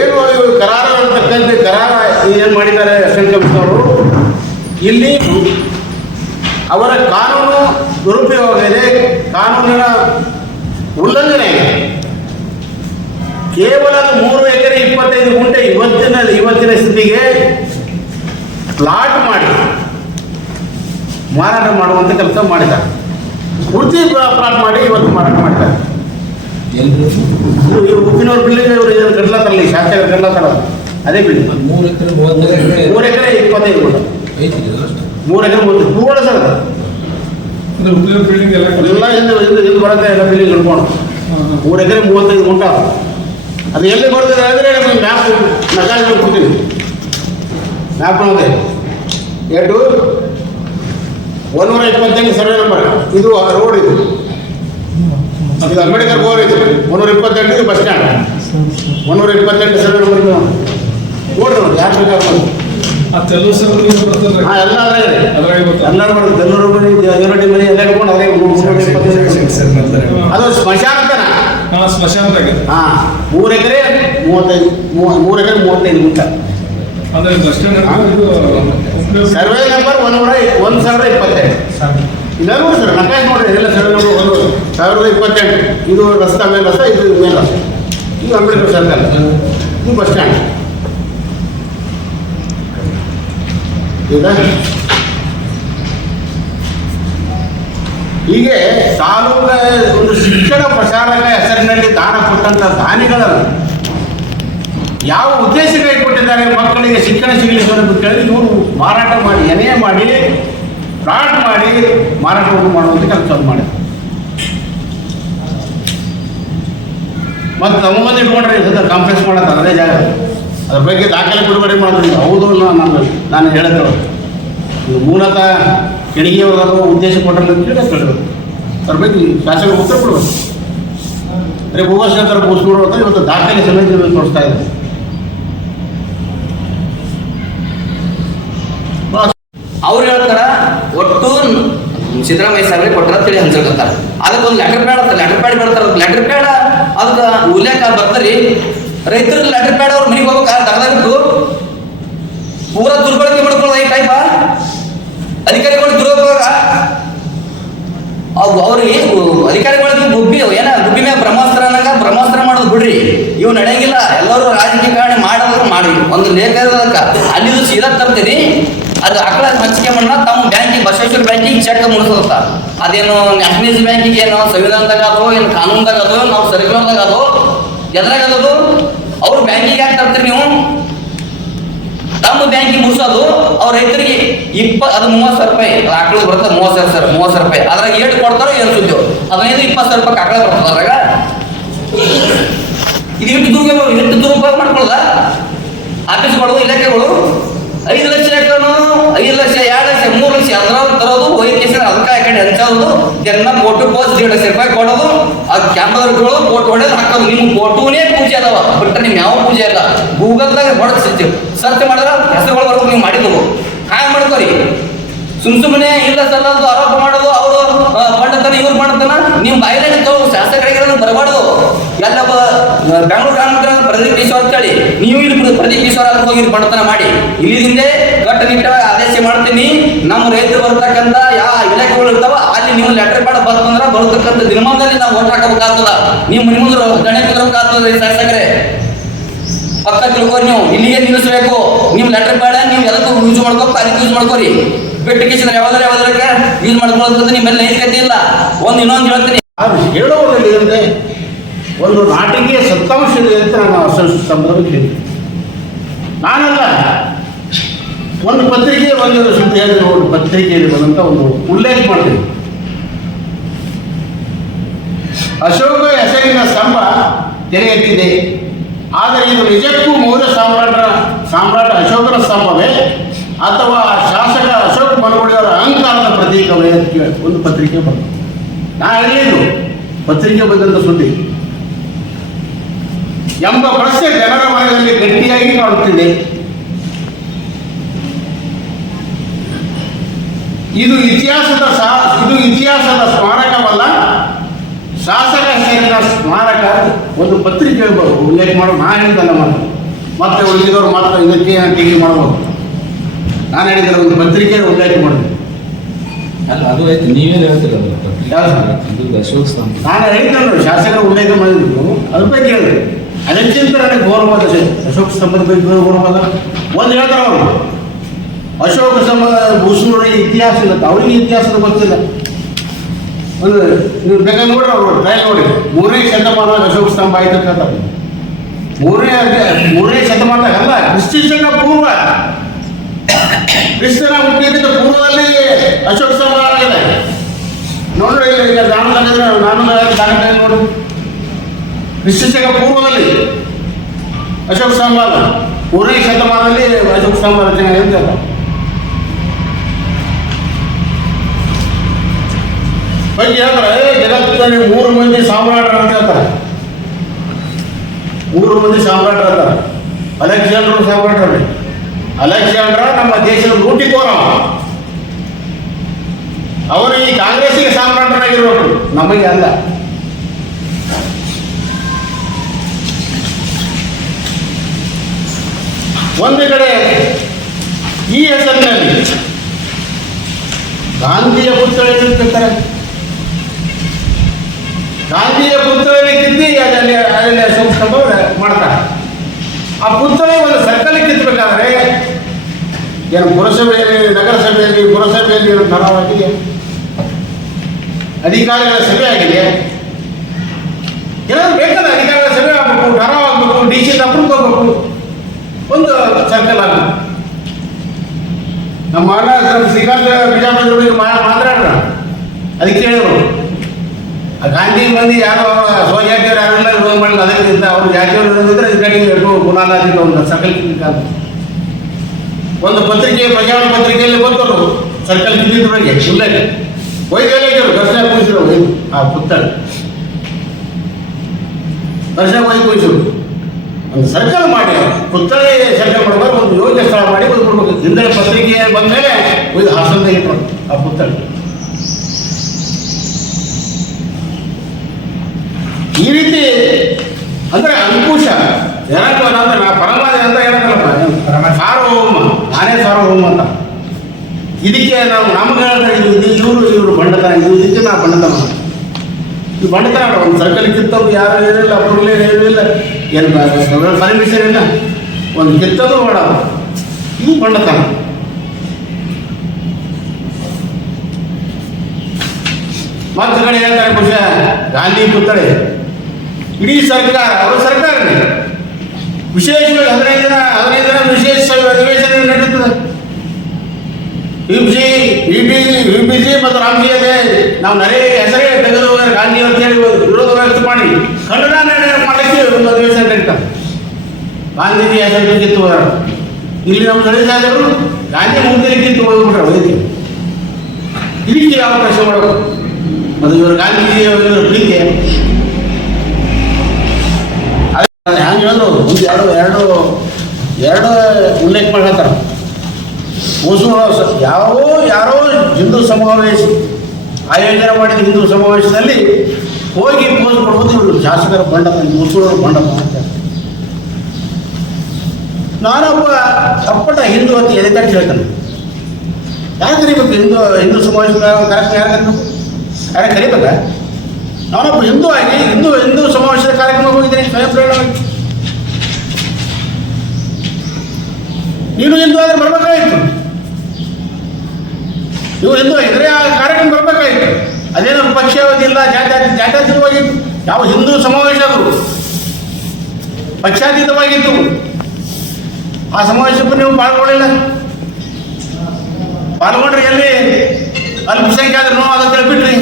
ಏನು ಇವರು ಕರಾರ ಅಂತಕ್ಕಂಥ ಕರಾರ ಏನು ಮಾಡಿದ್ದಾರೆ ಅಸಿಸ್ಟೆಂಟ್ ಕಮಿಷನರು, ಇಲ್ಲಿ ಅವರ ಕಾನೂನು ದುರುಪಯೋಗ ಇದೆ, ಕಾನೂನಿನ ಉಲ್ಲಂಘನೆ ಇದೆ. ಕೇವಲ 3 ಎಕರೆ 25 ಗುಂಟೆ ಇವತ್ತಿನ ಸ್ಥಿತಿಗೆ ಪ್ಲಾಟ್ ಮಾಡಿ ಮಾರಾಟ ಮಾಡುವಂಥ ಕೆಲಸ ಮಾಡಿದ್ದಾರೆ. ಪೂರ್ತಿ ಪ್ಲಾಟ್ ಮಾಡಿ ಇವತ್ತು ಮಾರಾಟ ಮಾಡಿದ್ದಾರೆ. ಉಪ್ಪಿನವ್ರ ಬಿಲ್ಡಿಂಗ್ ಇವರು ಏನು ಕಡ್ಲತ್ತಾರಲ್ಲ, ಶಾಸಕರು ಕಡ್ಲತ್ತಾರಲ್ಲ, ಅದೇ ಬಿಲ್ಡಿಂಗ್ 3 ಎಕರೆ 25 ಗುಂಟೆ 3 ಎಕರೆ 30 ಪೂರ್ಣ ಸರ್ ಎಲ್ಲ ಇದು ಬರುತ್ತೆ. ಎಲ್ಲ ಬಿಲ್ಡಿಂಗ್ ಹಿಡ್ಕೊಂಡು 3 ಎಕರೆ 35 ಗುಂಟ. ಅದು ಎಲ್ಲಿ ಬರ್ತದೆ ಅಂದರೆ ನಮಗೆ ಮ್ಯಾಪ್ ನಕಾಶೆ ಕೊಡ್ತೀನಿ. ಮ್ಯಾಪ್ ನೋಡಿದೆ ಎಷ್ಟು 128 ಸರ್ವೆ ನಂಬರ್. ಇದು ರೋಡ್, ಇದು ಅಂಬೇಡ್ಕರ್ ಗೋರ್, ಇದು 128 ಇದು ಬಸ್ ಸ್ಟ್ಯಾಂಡ್. 128 ಸರ್ವೆ ನಂಬರ್ ನೋಡ್ರಿ ಯಾರು ಬೇಕಾಗ್ಬೋದು. ಹಾಂ ಎಲ್ಲ ಎಲ್ಲರೂ ಬರ್ತದೆ. ಬೆಲ್ಲೂರು ಮನೆ, ದೇವರಡ್ಡಿ ಮನೆ ಎಲ್ಲ ಹಿಡ್ಕೊಂಡು ಅದೇ ಅದು ಸ್ಮಶಾನತನ. ಹಾಂ 3 ಎಕರೆ 35 ಗುಂಟ. Survey number 1022. ಇದೆಲ್ಲ ಸರ್ ನಕಾಶ್ ನೋಡ್ರಿ, ಎಲ್ಲ ಸರ್ವೆ ನಂಬರ್ 1028. ಇದು ರಸ್ತೆ ಮೇಲೆ ರಸ್ತೆ, ಇದು ಮೇಲೆ ರಸ್ತೆ. ಇದು ಅಂಬೇಡ್ಕರ್ ಸರ್ಕಲ್, ಇದು ಬಸ್ ಸ್ಟ್ಯಾಂಡ್. ಹೀಗೆ ತಾಲೂಕ ಒಂದು ಶಿಕ್ಷಣ ಪ್ರಚಾರಕ ಹೆಸರಿನಲ್ಲಿ ದಾನ ಕೊಟ್ಟಂತ ದಾನಿಗಳನ್ನು ಯಾವ ಉದ್ದೇಶಕ್ಕಾಗಿ ಕೊಟ್ಟಿದ್ದಾರೆ, ಮಕ್ಕಳಿಗೆ ಶಿಕ್ಷಣ ಸಿಗಲಿ ಅಂತ ಕೇಳಿ ಇವರು ಮಾರಾಟ ಮಾಡಿ, ಎನೆ ಮಾಡಿ, ಫ್ರಾಡ್ ಮಾಡಿ ಮಾರಾಟವನ್ನು ಮಾಡುವಂಥ ಕೆಲಸವನ್ನು ಮಾಡಿದ್ದಾರೆ. ಮತ್ತು ನಮ್ಮ ಮುಂದೆ ಇಟ್ಕೊಂಡ್ರೆ ಸದ ಕಾಂಪ್ಲೆಕ್ಸ್ ಮಾಡತ್ತ ಅದೇ ಜಾಗ, ಅದ್ರ ಬಗ್ಗೆ ದಾಖಲೆ ಬಿಡುಗಡೆ ಮಾಡಿದ್ರಿ. ಹೌದು ನಾನು ಹೇಳತ್ತೇವೆ, ಇದು ಮೂಲತಃ ಕೆಣಗಿಯವರ ಉದ್ದೇಶ ಕೊಟ್ಟರೆ ಅಂತ ಹೇಳತ್ತೇವೆ. ಅದ್ರ ಬಗ್ಗೆ ಶಾಸಕರು ಉತ್ತರ ಕೊಡಬೇಕು. ಅರೆ ಭೂವಶಂಕರ ಭೂಸ್ನೂರು ಅಂತ ಇವತ್ತು ದಾಖಲೆ ಸಮೇತ ತೋರಿಸ್ತಾ ಇದ್ದಾರೆ. ಅವ್ರು ಹೇಳ್ತಾರ ಒಟ್ಟು ಸಿದ್ದರಾಮಯ್ಯ ಸಾಹೇಬ್ರಿಗೆ ಕೊಟ್ಟರ ತಿಳಿ ಹಂಚ್ಕೊತಾರ. ಅದಕ್ಕೊಂದು ಲೆಟರ್ ಪ್ಯಾಡ್ ಅಂತ ಲೆಟರ್ ಪ್ಯಾಡ್ ಬಿಡ್ತಾರ. ಲೆಟರ್ ಪ್ಯಾಡ್ ಅದಕ್ಕೆ ಉಲ್ಲೇಖ ಬರ್ತಾರಿ. ರೈತರು ಲೆಟರ್ ಪ್ಯಾಡ್ ಅವ್ರ ಮನೆಗೆ ಹೋಗ್ಬೇಕು ತಗದಾಗಿತ್ತು ಪೂರಾ ದುರ್ಬಳಕೆ ಮಾಡ್ಕೊಳ್ಳೋದು ಈ ಟೈಪ ಅಧಿಕಾರಿಗಳು ದುರುಪಯೋಗ. ಅವ್ರಿಗೆ ಅಧಿಕಾರಿಗಳಿಗೆ ಗುಬ್ಬಿ ಮ್ಯಾಗ ಬ್ರಹ್ಮಾಸ್ತ್ರ ಅನ್ನಂಗ ಬ್ರಹ್ಮಾಸ್ತ್ರ ಮಾಡೋದು ಬಿಡ್ರಿ, ಇವು ನಡೆಯಂಗಿಲ್ಲ. ಎಲ್ಲರೂ ರಾಜಕೀಯ ಕಾರಣ ಮಾಡೋದು ಮಾಡಿ ಒಂದು ಲೇಖ ಅಲ್ಲಿ ಸೀದಾ ತರ್ತೀನಿ. ಅದು ಆಕಳ ಹಂಚಿಕೆ ಮಣ್ಣ ತಮ್ಮ ಬ್ಯಾಂಕಿಗೆ ಬಸವೇಶ್ವರ ಬ್ಯಾಂಕಿಗೆ ಚೆಕ್ ಮುಗಿಸುತ್ತ. ಅದೇನು ನ್ಯಾಷನಲೈಸ್ ಬ್ಯಾಂಕಿಗೆ ಏನೋ ಸಂವಿಧಾನದಾಗ ಅದೋ ಏನು ಕಾನೂನ್ದಾಗ ಅದೋ ನಾವು ಸರ್ಕಾರದಾಗ ಅದೋ ಎದ್ರಾಗ ಅದದು ಅವ್ರು ಬ್ಯಾಂಕಿಗೆ ಯಾಕೆ ತರ್ತೀರಿ ನೀವು? ತಮ್ಮ ಬ್ಯಾಂಕಿಗೆ ಮುಗಿಸೋದು ಅವ್ರ ರೈತರಿಗೆ ಅದು 30,000 ರೂಪಾಯಿ ಆಕಳು ಬರ್ತದೆ. 30,000 ರೂಪಾಯಿ ಅದ್ರಾಗ ಏಟು ಕೊಡ್ತಾರೋ ಏನು ಸುದ್ದಿ 15-20,000 ರೂಪಾಯಿ ಆಕಳ ಬರ್ತದೆ. ಅದ್ರಾಗ ಇದು ಎಷ್ಟು ದುರುಪಯೋಗ ಮಾಡ್ಕೊಳ್ಳೋದ ಆಫೀಸ್ಗಳು ಇಲಾಖೆಗಳು. 5 ಲಕ್ಷ 5 ಲಕ್ಷ 2 ಲಕ್ಷ 3 ಲಕ್ಷ ಅದ್ರಾಗ ತರೋದು ವೈದ್ಯಕೇಶ್ವರ ಅದಕ್ಕೆ ಆ ಕಡೆ ಹಂಚೋದು ಜನ ಫೋಟೋ ಪೋಸ್ಟ್ 1.5 ಲಕ್ಷ ರೂಪಾಯಿ ಕೊಡೋದು. ಅದು ಕ್ಯಾಮ್ರಾ ಇಟ್ಕೊಳ್ಳೋದು ಫೋಟೋ ಹೊಡೆದು ಹಾಕೋದು. ನಿಮ್ಮ ಫೋಟೋನೇ ಪೂಜೆ ಅದಾವ ಬಿಟ್ಟರೆ ನಿಮ್ ಯಾವ ಪೂಜೆ ಇಲ್ಲ. ಗೂಗಲ್ದಾಗ ಹೊಡೆದು ಸರ್ಚ್ ಮಾಡಿದ್ರೆ ಹೆಸರುಗಳು ಬರ್ಬೇಕು. ನೀವು ಮಾಡಿದ್ವು ಹ್ಯಾಂಗ ಮಾಡ್ಕೋರಿ. ಸುಮ್ಮನೆ ಇಲ್ಲ ಸಲ್ಲದು ಆರೋಪ ಮಾಡೋದು. ಅವರು ಪಂಡತನ ಇವ್ರು ಪಂಡತನ ನಿಮ್ಮ ಬಾಯಿಲೆ ಶಾಸಕರಿಗೆ ಬರಬಾರ್ದು. ಎಲ್ಲ ಬೆಂಗಳೂರು ಕಾನ್ಮಂತ್ರ ಪ್ರದೀಪ್ ಈಶ್ವರ್ ಅಂತೇಳಿ ನೀವು ಇಲ್ಲಿ ಪ್ರದೀಪ್ ಈಶ್ವರ ಹೋಗಿ ಪಂಡತನ ಮಾಡಿ ಇಲ್ಲಿಂದ ಕಟ್ಟುನಿಟ್ಟಾಗಿ ಆದೇಶ ಮಾಡ್ತೀನಿ. ನಮ್ಮ ರೈತರು ಬರ್ತಕ್ಕಂಥ ಯಾವ ಇಲಾಖೆಗಳು ಇರ್ತಾವ ಅಲ್ಲಿ ನೀವು ಲೆಟರ್ ಪ್ಯಾಡ್ ಬಂದ್ರೆ ಬರ್ತಕ್ಕಂಥ ದಿನಮಾನದಲ್ಲಿ ನಾವು ಓಟ್ ಹಾಕಬೇಕಾಗ್ತದ. ನೀವು ಮನೆ ಮುಂದೆ ದಣೆ ಕುಂದ್ರಬೇಕಾಗ್ತದೆ. ಶಾಸಕರೇ ಪಕ್ಕ ತಿಳ್ಕೊರಿ. ನೀವು ಇಲ್ಲಿಗೆ ನಿಲ್ಲಿಸಬೇಕು. ನೀವು ಲೆಟರ್ ಪ್ಯಾಡ್ ನೀವು ಎಲ್ಲಕ್ಕೂ ಯೂಸ್ ಮಾಡ್ಕೋಬೇಕು, ಅದಕ್ಕೆ ಯೂಸ್ ಮಾಡ್ಕೋರಿ. ಬಿಟ್ಟಿಗೆ ಯಾವ್ದಾರಕ್ಕೆ ಯೂಸ್ ಮಾಡ್ಕೊಳ್ಳೋದ್ರಿಂದ ನಿಮ್ಮೆಲ್ಲ ನೈತಿಕತೆ ಇಲ್ಲ. ಇನ್ನೊಂದು ಹೇಳ್ತೀನಿ, ಹೇಳುವುದಿಲ್ಲ ಅಂದರೆ ಒಂದು ನಾಟಿಗೆ ಸತ್ತಾಂಶವಿದೆ ಅಂತ ನಾನು ಸಂದರ್ಭದಲ್ಲಿ ಹೇಳಿದೆ. ನಾನಲ್ಲ, ಒಂದು ಪತ್ರಿಕೆ ಒಂದು ಸುದ್ದಿ ಹೇಳಿದ್ರು, ಒಂದು ಪತ್ರಿಕೆಯಲ್ಲಿ ಬಂದಂಥ ಒಂದು ಉಲ್ಲೇಖ ಮಾಡ್ತೀನಿ. ಅಶೋಕ ಹೆಸರಿನ ಸ್ತಂಭ ತೆರೆ ಎತ್ತಿದೆ, ಆದರೆ ಇದು ನಿಜಕ್ಕೂ ಮೌರ್ಯ ಸಾಮ್ರಾಟ ಅಶೋಕನ ಸ್ತಂಭವೇ ಅಥವಾ ಶಾಸಕ ಅಶೋಕ್ ಮನಗುಡಿಯವರ ಅಹಂಕಾರದ ಪ್ರತೀಕವೇ ಅಂತ ಒಂದು ಪತ್ರಿಕೆ ಬಂತು. ನಾ ಹೇಳಿದ್ದು ಪತ್ರಿಕೆ ಬಂದಂಥ ಸುದ್ದಿ ಎಂಬ ಪ್ರಶ್ನೆ ಜನರ ಮನದಲ್ಲಿ ಗಟ್ಟಿಯಾಗಿ ಕಾಣುತ್ತಿದೆ. ಇದು ಇತಿಹಾಸದ ಸ್ಮಾರಕವಲ್ಲ, ಶಾಸಕ ಹೆಸರಿನ ಸ್ಮಾರಕ. ಒಂದು ಪತ್ರಿಕೆ ಉಲ್ಲೇಖ ಮಾಡೋ ನಾ ಹೇಳಿದ್ದಲ್ಲ ಮತ್ತೆ ಉಳಿದಿದ್ದವರು ಮಾತ್ರ ಇದಕ್ಕೆ ಟೀಕೆ ಮಾಡ್ಬೋದು. ನಾನು ಹೇಳಿದ್ರೆ ಒಂದು ಪತ್ರಿಕೆ ಉಲ್ಲೇಖ ಮಾಡಿದೆ. ಅಲ್ಲ ಅದು ಆಯ್ತು, ನೀವೇನು ಹೇಳ್ತೀರ ಅಶೋಕ್ ಸ್ತಂಭ ನಾನು ಹೇಳಿದ್ದೆ ಶಾಸಕರು ಉಲ್ಲೇಖ ಮಾಡಿದ್ರು, ಅದ್ರ ಬಗ್ಗೆ ಹೇಳಿದೆ. ಅದಕ್ಕಿಂತ ನನಗೆ ಗೌರವವಾದ ಅಶೋಕ ಸ್ತಂಭದ ಬಗ್ಗೆ ಗೌರವವಾದ ಒಂದು ಹೇಳ್ತಾರೆ ಅವರು. ಅಶೋಕ ಸ್ತಂಭ ಭೂಸ್ನೂರಿಗೆ ಇತಿಹಾಸ ಇಲ್ಲ, ಅವರಿಗೆ ಇತಿಹಾಸದ ಗೊತ್ತಿಲ್ಲ. ಒಂದು ನೀವು ಬೇಕಾದ್ರೆ ನೋಡಿ ಅವರು ಟ್ರಯಲ್ ನೋಡಿ 3ನೇ ಶತಮಾನದಾಗ ಅಶೋಕ ಸ್ತಂಭ ಆಯ್ತು ಅಂತ ಹೇಳ್ತಾರೆ. 3ನೇ ಶತಮಾನದಾಗ ಅಲ್ಲ, ಕ್ರಿಸ್ತನ ಪೂರ್ವ, ಕ್ರಿಸ್ತನ ಹುಟ್ಟಿದ ಪೂರ್ವದಲ್ಲಿ ಅಶೋಕ ಸ್ತಂಭ ಆಗಿದೆ. ನೋಡ್ರಿ ಈಗ ನಾನು ದಾಖಲೆ ನೋಡಿ ಕ್ರಿಸ್ತಶಕ ಪೂರ್ವದಲ್ಲಿ ಅಶೋಕ ಸ್ತಂಭ ಅಲ್ಲ, 3ನೇ ಶತಮಾನದಲ್ಲಿ ಅಶೋಕ ಸ್ತಂಭ ರಚನೆ ಅಂತ ಹೇಳ್ತಾರೆ. ಬಗ್ಗೆ ಹೇಳ್ತಾರೆ ಜಗತ್ತಿನಲ್ಲಿ 3 ಮಂದಿ ಸಾಮ್ರಾಟರು ಅಂತ ಹೇಳ್ತಾರೆ. 3 ಮಂದಿ ಸಾಮ್ರಾಟರು ಅಂತಾರೆ. ಅಲೆಕ್ಸಾಂಡರ್ ಸಾಮ್ರಾಟರು. ಅಲೆಕ್ಸಾಂಡ್ರ ನಮ್ಮ ದೇಶದ ಲೂಟಿಕೋರ. ಅವರು ಈ ಕಾಂಗ್ರೆಸ್ಸಿಗೆ ಸಾಮ್ರಾಟರಾಗಿರ್ಬೇಕು, ನಮಗೆ ಅಲ್ಲ. ಒಂದು ಕಡೆ ಈ ಹೆಸರಿನಲ್ಲಿ ಗಾಂಧಿಯ ಪುತ್ಥಳಿ ಇರ್ತಾರೆ. ಗಾಂಧಿಯ ಪುತ್ಥಳಿ ಕಿತ್ತಿ ಅದರಲ್ಲಿ ಅಶೋಕ ಸ್ತಂಭ ಮಾಡ್ತಾರೆ. ಆ ಪುತ್ಥಳಿ ಒಂದು ಸರ್ಕಲ್ ಕಿತ್ತಬೇಕಾದ್ರೆ ಏನು ಪುರಸಭೆಯಲ್ಲಿ, ನಗರಸಭೆಯಲ್ಲಿ, ಪುರಸಭೆಯಲ್ಲಿ ಏನು ಠರಾವಾಗಿದೆ, ಅಧಿಕಾರಿಗಳ ಸಭೆ ಆಗಿದೆ. ಏನಾದ್ರು ಬೇಕಲ್ಲ, ಅಧಿಕಾರಿಗಳ ಸಭೆ ಆಗಬೇಕು, ಠರಾವ್ ಆಗಬೇಕು, ಡಿ ಸಿ ಅಪ್ರೂವ್ ಆಗಬೇಕು, ಒಂದು ಸರ್ಕಲ್ ಆಗಬೇಕು. ನಮ್ಮ ಅಣ್ಣ ಶ್ರೀಕಾಂತ್ ಬಿಜಾಪುರ ಮಾತಾಡ್ರ, ಅದಕ್ಕೆ ಹೇಳಿದ್ರು ಆ ಗಾಂಧಿ ಮಂದಿ ಯಾರೋ ಸ್ವಜಾತಿಯವರು ಯಾರೆಲ್ಲ ವಿರೋಧ ಮಾಡಿಲ್ಲ, ಅದರಿಂದ ಅವ್ರು ಜಾತಿಯವರು ಇರೋದಿದ್ರೆ ಇದಕ್ಕೆ ಗುಣಾಲಾಜಿತ ಒಂದು ಸರ್ಕಲ್ ಒಂದು ಪತ್ರಿಕೆ, ಪ್ರಜಾವಾಣಿ ಪತ್ರಿಕೆಯಲ್ಲಿ ಬಂದರು ಸರ್ಕಲ್ ಕಿಂದಿದ ಬಗ್ಗೆ ಶಿಲ್ಲೆಗೆ ವೈದ್ಯರು ದರ್ಶನ ಕೂರಿಸಿರು ಆ ಪುತ್ತಳ ದರ್ಶನ ಕೂರಿಸಿರು. ಒಂದು ಸರ್ಕಲ್ ಮಾಡಿ ಪುತ್ತಳಿ ಸರ್ಕಲ್ ಮಾಡಬೇಕು, ಒಂದು ಯೋಗ್ಯ ಸ್ಥಳ ಮಾಡಿ ಕೊಡ್ಬೇಕು. ಹಿಂದೆ ಪತ್ರಿಕೆ ಬಂದ ಮೇಲೆ ಒಂದು ಹಾಸನದಾಗ ಇಟ್ಟರು ಆ ಪುತ್ತಳಿ. ಈ ರೀತಿ ಅಂದ್ರೆ ಅಂಕುಶ ಏನಕ್ಕೆ ಅಂದ್ರೆ ನಾ ಪರಮಾದಿ ಅಂತ ಏನಕ್ಕಲ್ಲ, ಸಾರ್ವಭೌಮ, ನಾನೇ ಸಾರ್ವಭೌಮ ಅಂತ. ಇದಕ್ಕೆ ನಾವು ನಮ್ಗೆ ಇವರು ಬಂಡತನ, ಇದಕ್ಕೆ ನಾ ಬಂಡತನ. ಈ ಬಂಡತನ ಒಂದು ಸರ್ಕಲ್ ಕಿತ್ತವು ಯಾರು ಏನಿಲ್ಲ, ಅಪ್ರೂವಲ್ ಏನಿಲ್ಲ, ಏನು ಪರ್ಮಿಷನ್ ಇಲ್ಲ, ಒಂದು ಕಿತ್ತದು ಮಾಡೋದು, ಇದು ಬಂಡತನ. ಮತ್ತೆ ಕಡೆ ಹೇಳ್ತಾರೆ ಖುಷಿ ಗಾಂಧಿ ಪುತ್ಥಳಿ ಇಡೀ ಸರ್ಕಾರ, ಅವರ ಸರ್ಕಾರನೇ ವಿಶೇಷವಾಗಿ 15 ದಿನ ವಿಶೇಷ ಅಧಿವೇಶನ ನಡೆಯುತ್ತದೆ. ಯುಪಿಸಿ ಮತ್ತು ರಾಮಜೀಯತೆ ನಾವು ನರೇಗ ಹೆಸರೇ ತೆಗೆದು ಗಾಂಧಿ ಅಂತೇಳಿ ವಿರೋಧ ವ್ಯಕ್ತ ಮಾಡಿ ಖಂಡನ ನಿರ್ಣಯ ಮಾಡಲಿಕ್ಕೆ ಒಂದು ಅಧಿವೇಶನ ನಡೀತಾರೆ. ಗಾಂಧೀಜಿ ಹೆಸರು ಕಿತ್ತು ಇಲ್ಲಿ ನಮ್ಮ ನಡೆಸಾದರು ಗಾಂಧಿ ಮುಂದೆ ಕಿತ್ತು ಹೋಗ್ಬಿಟ್ರೆ ವೈದ್ಯ. ಇದಕ್ಕೆ ಯಾವ ಪ್ರಶ್ನೆ ಮಾಡಬೇಕು? ಮತ್ತು ಇವರು ಗಾಂಧೀಜಿ ಪ್ರೀತಿ ಹ್ಯಾಂಗೆ ಹೇಳಿದ್ರು, ಒಂದು ಎರಡು ಉಲ್ಲೇಖ ಮಾಡಿ ಹೇಳ್ತಾರೆ. ಯಾರೋ ಹಿಂದೂ ಸಮಾವೇಶ ಆಯೋಜನೆ ಮಾಡಿದ ಹಿಂದೂ ಸಮಾವೇಶದಲ್ಲಿ ಹೋಗಿ ಪೋಸ್ ಕೊಡ್ಬೋದು ಇವರು ಶಾಸಕರ ಬಂಡಪ್ಪ, ಮುಸುಳರು ಬಂಡಪ್ಪ ಅಂತ. ನಾನೊಬ್ಬ ಅಪ್ಪಟ ಹಿಂದೂ ಅಂತ ಎದೆ ತಟ್ಟು ಹೇಳ್ತಾನೆ. ಯಾರು ಕರಿಬೇಕು? ಹಿಂದೂ ಸಮಾವೇಶ ಕಾರ್ಯಕ್ರಮ ಯಾರು ಕರಿಬೇಕು? ಯಾರು ಕರಿಬೇಕ? ನಾನೊಬ್ಬ ಹಿಂದೂ ಆಗಿ ಹಿಂದೂ ಸಮಾವೇಶದ ಕಾರ್ಯಕ್ರಮ ಹೋಗಿದ್ದೀನಿ ಸ್ವಯಂ ಪ್ರೇರಣೆ. ನೀನು ಹಿಂದೂ ಆದರೆ ಬರಬೇಕಾಗಿತ್ತು, ನೀವು ಹಿಂದೂ ಆಗಿದ್ರೆ ಆ ಕಾರ್ಯಕ್ರಮ ಬರಬೇಕಾಗಿತ್ತು. ಅದೇನೋ ಪಕ್ಷವಾದಿಲ್ಲ, ಜಾತ್ಯತೀತವಾಗಿತ್ತು. ಯಾವ ಹಿಂದೂ ಸಮಾವೇಶ ಅದು ಪಕ್ಷಾತೀತವಾಗಿತ್ತು. ಆ ಸಮಾವೇಶಕ್ಕೂ ನೀವು ಪಾಲ್ಗೊಳ್ಳಿಲ್ಲ. ಪಾಲ್ಗೊಂಡ್ರೆ ಎಲ್ಲಿ ಅಲ್ಪಸಂಖ್ಯಾತರು ಅಂತ ಹೇಳ್ಬಿಟ್ರಿ.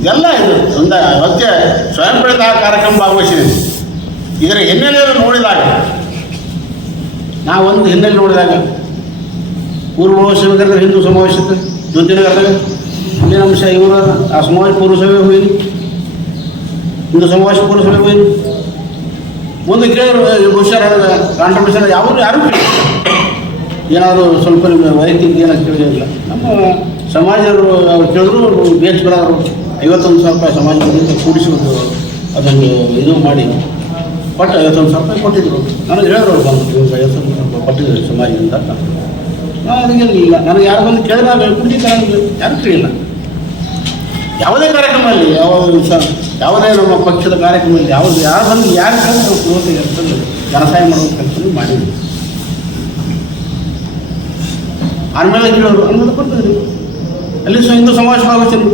ಇದೆಲ್ಲ ಇದು ಒಂದು ಅವತ್ಯ ಸ್ವಯಂ ಪ್ರೇರಿತ ಕಾರ್ಯಕ್ರಮ ಭಾಗವಹಿಸಿದೆ. ಇದರ ಹಿನ್ನೆಲೆಯನ್ನು ನೋಡಿದಾಗ, ನಾವೊಂದು ಹಿನ್ನೆಲೆ ನೋಡಿದಾಗ ಪೂರ್ವ ಶಿವಗರದ ಹಿಂದೂ ಸಮಾವೇಶಕ್ಕೆ ಜ್ಯೋತಿನಗರದಾಗ ಅಲ್ಲಿ ನಮ್ಮ ಇವರು ಆ ಸಮಾವೇಶ ಪೂರ್ವಸಭೆ ಹೋಗಿ ಹಿಂದೂ ಸಮಾವೇಶ ಪೂರ್ವಸಭೆ ಹೋಗಿ ಮುಂದೆ ಕೇಳಿದ್ರು ಬಹುಶಃ ಕಾಂಟ್ರಿಬ್ಯೂಷನ್ ಯಾರು ಕೇಳಿ ಏನಾದರೂ ಸ್ವಲ್ಪ ನಿಮ್ಮ ವೈಯಕ್ತಿಕ ಏನಾದ್ರು ಕೇಳಿರಲಿಲ್ಲ. ನಮ್ಮ ಸಮಾಜರು ಅವ್ರು ಕೇಳಿದ್ರು ಬೇಚ್ ಬರೋರು 51,000 ರೂಪಾಯಿ ಸಮಾಜ ಕೂಡಿಸುವುದು ಅದನ್ನು ಇದು ಮಾಡಿ ಕೊಟ್ಟು 51,000 ರೂಪಾಯಿ ಕೊಟ್ಟಿದ್ರು. ನನಗೆ ಹೇಳಿದ್ರು ಅವ್ರು ಬಂದು 51,000 ರೂಪಾಯಿ ಕೊಟ್ಟಿದ್ರು ಸಮಾಜದಿಂದ. ನಾನು ಅದಕ್ಕೆ ಇಲ್ಲ, ನನಗೆ ಯಾರು ಬಂದು ಕೇಳಿದಾಗ ಕುಡಿದು ಯಾರು ಕೇಳಿಲ್ಲ. ಯಾವುದೇ ಕಾರ್ಯಕ್ರಮದಲ್ಲಿ ಯಾವುದೇ ನಮ್ಮ ಪಕ್ಷದ ಕಾರ್ಯಕ್ರಮದಲ್ಲಿ ಯಾರು ಬಂದು ಯಾರು ಕೇಳಿದ್ರು ಪೂರ್ತಿ ಕೆಲಸದಲ್ಲಿ ಜನಸಹಾಯ ಮಾಡುವ ಕೆಲಸ ಮಾಡಿದ್ವಿ. ಆಮೇಲೆ ಕೇಳೋರು ಅನ್ನೋದು ಕೊಡ್ತಿದ್ರಿ. ಅಲ್ಲಿ ಹಿಂದೂ ಸಮಾವೇಶ ಭಾಗವಹಿಸಿರಿ,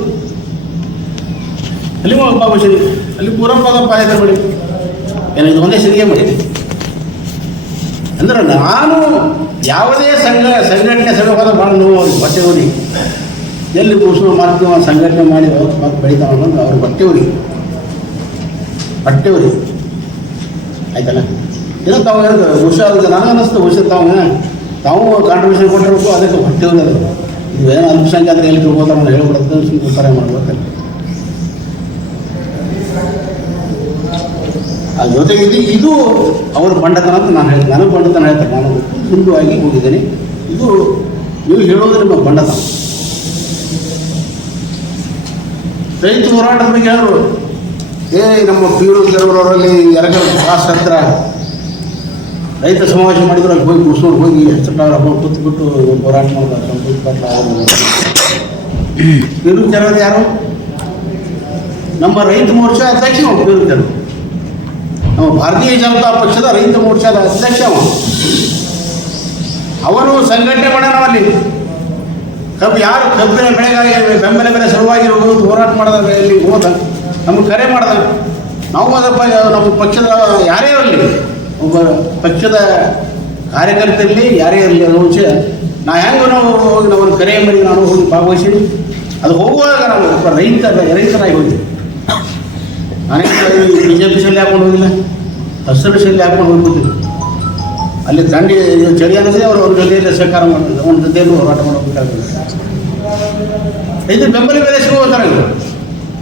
ಅಲ್ಲಿ ಭಾಗವಹಿಸಿರಿ, ಅಲ್ಲಿ ಪೂರಪ್ಪಾದ ಪಾಯದ ಮಾಡಿ ಏನು ಇದು ಒಂದೇ ಸರಿಗೆ ಮಾಡಿದೆ. ಅಂದ್ರೆ ನಾನು ಯಾವುದೇ ಸಂಘಟನೆ ಸಭೆ ಹೋದ ಭಾಳ ನೋವು ಅವ್ರಿಗೆ ಬಟ್ಟೆವರಿ ಎಲ್ಲಿ ಮುಸ್ಲಿಂ ಮಾಡ್ತೀವಿ ಸಂಘಟನೆ ಮಾಡಿ ಮತ್ತೆ ಬೆಳಿತಾವ ಬಂದು ಅವ್ರಿಗೆ ಬಟ್ಟೆವರಿ ಆಯ್ತಲ್ಲ. ಇದು ತಾವು ಹೇಳಿದ್ರು ಹುಷಾರು ನನಗೆ ಅನ್ನಿಸ್ತು ಹುಷಾರು ತಾವು ಕಾಂಟ್ರಿಬ್ಯೂಷನ್ ಕೊಟ್ಟಿರಬೇಕು. ಅದಕ್ಕೆ ಬಟ್ಟೆವರಿ ಅದು ಇದು ಏನೋ ಅಲ್ಪಸಂಖ್ಯಾತರು ಎಲ್ಲಿ ಹೋಗ್ತಾರೆ ಹೇಳ್ಬಿಡುತ್ತೆ ಉತ್ತರ ಮಾಡ್ಬೇಕಲ್ಲ. ಆ ಜೊತೆಗೆ ಇದು ಅವ್ರ ಬಂಡತನ ಅಂತ ನಾನು ಹೇಳ್ತೀನಿ. ನನಗೆ ಬಂಡತನ ಹೇಳ್ತಾರೆ, ನಾನು ಹಿಂದೂ ಆಗಿ ಹೋಗಿದ್ದೇನೆ. ಇದು ನೀವು ಹೇಳೋದು ನಿಮ್ಮ ಬಂಡತನ. ರೈತ ಹೋರಾಟದ ಬಗ್ಗೆ ಹೇಳಿದ್ರು, ನಮ್ಮ ಪೀರು ಕೆಲವರಲ್ಲಿ ಎರಗರ ಕ್ಲಾಸ್ ಹತ್ರ ರೈತ ಸಮಾವೇಶ ಮಾಡಿದ್ರು. ಅಲ್ಲಿ ಹೋಗಿ ಕುಸೂರು ಹೋಗಿ ಹೆಸರು ಕೂತ್ಬಿಟ್ಟು ಹೋರಾಟ ಮಾಡ್ತಾರೆ. ಪೀರು ಕೆಲವರು ಯಾರು ನಮ್ಮ ರೈತ ಮೋರ್ಚಾ ಅಧ್ಯಕ್ಷ ಪೀರು ಕೆಲವರು ನಮ್ಮ ಭಾರತೀಯ ಜನತಾ ಪಕ್ಷದ ರೈತ ಮೋರ್ಚಾದ ಅಧ್ಯಕ್ಷ ಅವನು ಸಂಘಟನೆ ಮಾಡೋಣ ಅಲ್ಲಿ ಯಾರು ಕಬ್ಬಿನ ಬೆಳೆಗಾಗಿ ಬೆಂಬಲ ಬೆಲೆ ಸಲುವಾಗಿ ಹೋರಾಟ ಮಾಡಿದಾಗ ಇಲ್ಲಿ ಹೋದ ನಮಗೆ ಕರೆ ಮಾಡ್ದ ನಾವು ಅದಪ್ಪ ನಮ್ಮ ಪಕ್ಷದ ಯಾರೇ ಇರಲಿ ಒಬ್ಬ ಪಕ್ಷದ ಕಾರ್ಯಕರ್ತರಲ್ಲಿ ಯಾರೇ ಇರಲಿ ಅದು ಮುಂಚೆ ನಾವು ಹೋಗಿ ನಾವು ಕರೆ ಮಾಡಿ ನಾನು ಹೋಗಿ ಭಾಗವಹಿಸಿನಿ. ಅದು ಹೋಗುವಾಗ ನಾವು ಒಬ್ಬ ರೈತರಾಗಿ ಹೋಗಿ ನಾನೇ BJP ಶೈಲಿ ಹಾಕೊಂಡು ಹೋಗಿಲ್ಲ, ಹಸಿರು ಶೈಲಿ ಹಾಕೊಂಡು ಹೋಗ್ಬೋದಿಲ್ಲ. ಅಲ್ಲಿ ದಂಡಿ ಚಳಿ ಅನ್ನೋದೇ ಅವ್ರ ಜೊತೆಯಲ್ಲಿ ಸಹಕಾರ ಮಾಡಿದ್ರು, ಅವನ ಜೊತೆಯಲ್ಲೂ ಹೋರಾಟ ಮಾಡಬೇಕಾಗ್ತದೆ. ರೈತರು ಬೆಂಬಲ ಬೆಲೆ ಸಿಗುತ್ತಾರೆ.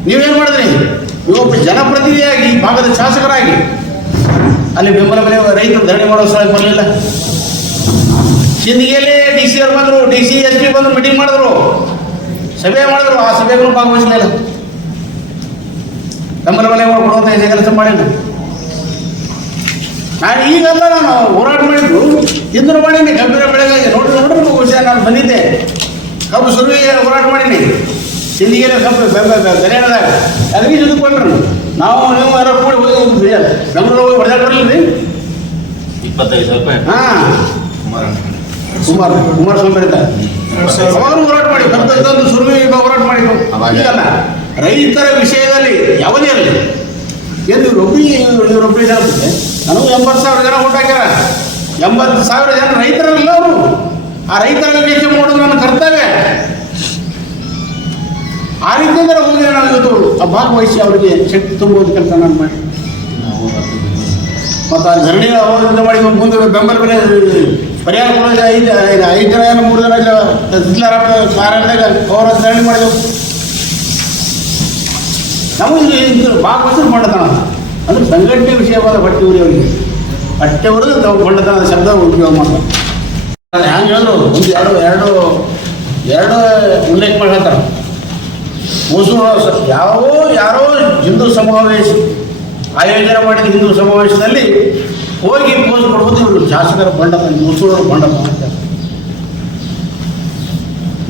ನೀವೇನು ಮಾಡಿದ್ರಿ? ನೀವೊಬ್ಬ ಜನಪ್ರತಿನಿಧಿಯಾಗಿ ಭಾಗದ ಶಾಸಕರಾಗಿ ಅಲ್ಲಿ ಬೆಂಬಲ ಬೆಲೆ ರೈತರು ಧರಣಿ ಮಾಡೋ ಸ್ಥಳಕ್ಕೆ ಬರಲಿಲ್ಲ. ಸಿಂದಗಿಯಲ್ಲಿ DC ಅವ್ರು ಬಂದರು, DC SP ಬಂದರು, ಮೀಟಿಂಗ್ ಮಾಡಿದ್ರು, ಸಭೆ ಮಾಡಿದ್ರು. ಆ ಸಭೆಗೂ ಭಾಗವಹಿಸಲಿಲ್ಲ. ಬೆಂಬಲ ಬೆಲೆ ಕೊಡುವಂಥ ಕೆಲಸ ಮಾಡಿಲ್ಲ. ನಾನು ಈಗೆಲ್ಲ ನಾನು ಹೋರಾಟ ಮಾಡಿದ್ದು ಇಂದ್ರು ಮಾಡೀನಿ. ಕಬ್ಬಿನ ಬೆಳೆಗಾಗಿ ನೋಡ್ರಿ ವಿಷಯ ನಾನು ಬಂದಿದ್ದೆ. ಕಬ್ಬು ಸುರುವಿಗೆ ಹೋರಾಟ ಮಾಡೀನಿ. ಸಿಂದಗಿಯಲ್ಲಿ ಕಬ್ಬು ಬೆಲೆ ಹೇಳಿದಾಗ ಅದಕ್ಕೆ ಜೊತೆಕೊಂಡ್ರು ನಾವು ನೀವು ಯಾರೋ ಕೂಡಿ ಹೋಗಿ ಬೆಂಗಳೂರು ಹೋಗಿ ಹೊಡೆದಾಟ ಬರಲಿಲ್ಲ. 25,000 ರೂಪಾಯಿ. ಹಾಂ, ಕುಮಾರಸ್ವಾಮಿ ಇರ್ತಾರೆ. ಅವಾಗ ಹೋರಾಟ ಮಾಡಿ ಕಬ್ಬು ಸುರುವಿಗೆ ಹೋರಾಟ ಮಾಡಿದ್ರು. ಅವಾಗಲ್ಲ ರೈತರ ವಿಷಯದಲ್ಲಿ ಯಾವುದೇ ಇರಲಿ ಏನು ಇವರೊಬ್ಬರಿಗೆ ಜನ ಬಿಟ್ಟೆ ನನಗೂ 80,000 ಜನ ಓಟ್ ಹಾಕ್ಯಾರ. 80,000 ಜನ ರೈತರಲ್ಲ ಅವರು. ಆ ರೈತರ ವಿಷಯ ಮಾಡೋದು ನನ್ನ ಕರ್ತವ್ಯ. ಆ ರೀತಿಯಿಂದ ಹೋಗಿ ನಾವು ಇವತ್ತು ಆ ಭಾಗವಹಿಸಿ ಅವರಿಗೆ ಶಕ್ತಿ ತುಂಬುವುದು ಕೆಲಸ ನಾನು ಮಾಡಿ ಮತ್ತು ಆ ಧರಣಿ ಅವರಿಂದ ಮಾಡಿ ಮುಂದೆ ಬೆಂಬಲ ಬೆಲೆ ಪರಿಹಾರ ಕೊಡೋದು 5 ಜನ 3 ಜನ ಕಾರಣದಾಗ ಅವರ ಧರಣಿ ಮಾಡಿದೆವು. ನಮಗೆ ಭಾಗವಹಿಸಿ ಬಂಡತನ ಅಂದರೆ ಸಂಘಟನೆ ವಿಷಯವಾದ ಬಟ್ಟೆವರಿ ಅವರಿಗೆ ಬಟ್ಟೆವರು ನಾವು ಬಂಡತನದ ಶಬ್ದ ಉಪಯೋಗ ಮಾಡ್ತಾರೆ. ಹ್ಯಾಂಗೆ ಹೇಳಿದ್ರು ಒಂದು ಎರಡು ಉಲ್ಲೇಖ ಮಾಡಿ ಹೇಳ್ತಾರೆ. ಯಾರೋ ಹಿಂದೂ ಸಮಾವೇಶ ಆಯೋಜನೆ ಮಾಡಿದ ಹಿಂದೂ ಸಮಾವೇಶದಲ್ಲಿ ಹೋಗಿ ಪೋಸ್ ಕೊಡುವುದು ಇವರು ಶಾಸಕರ ಬಂಡತನ, ಮುಸೂರರು ಬಂಡತನ ಅಂತಾರೆ.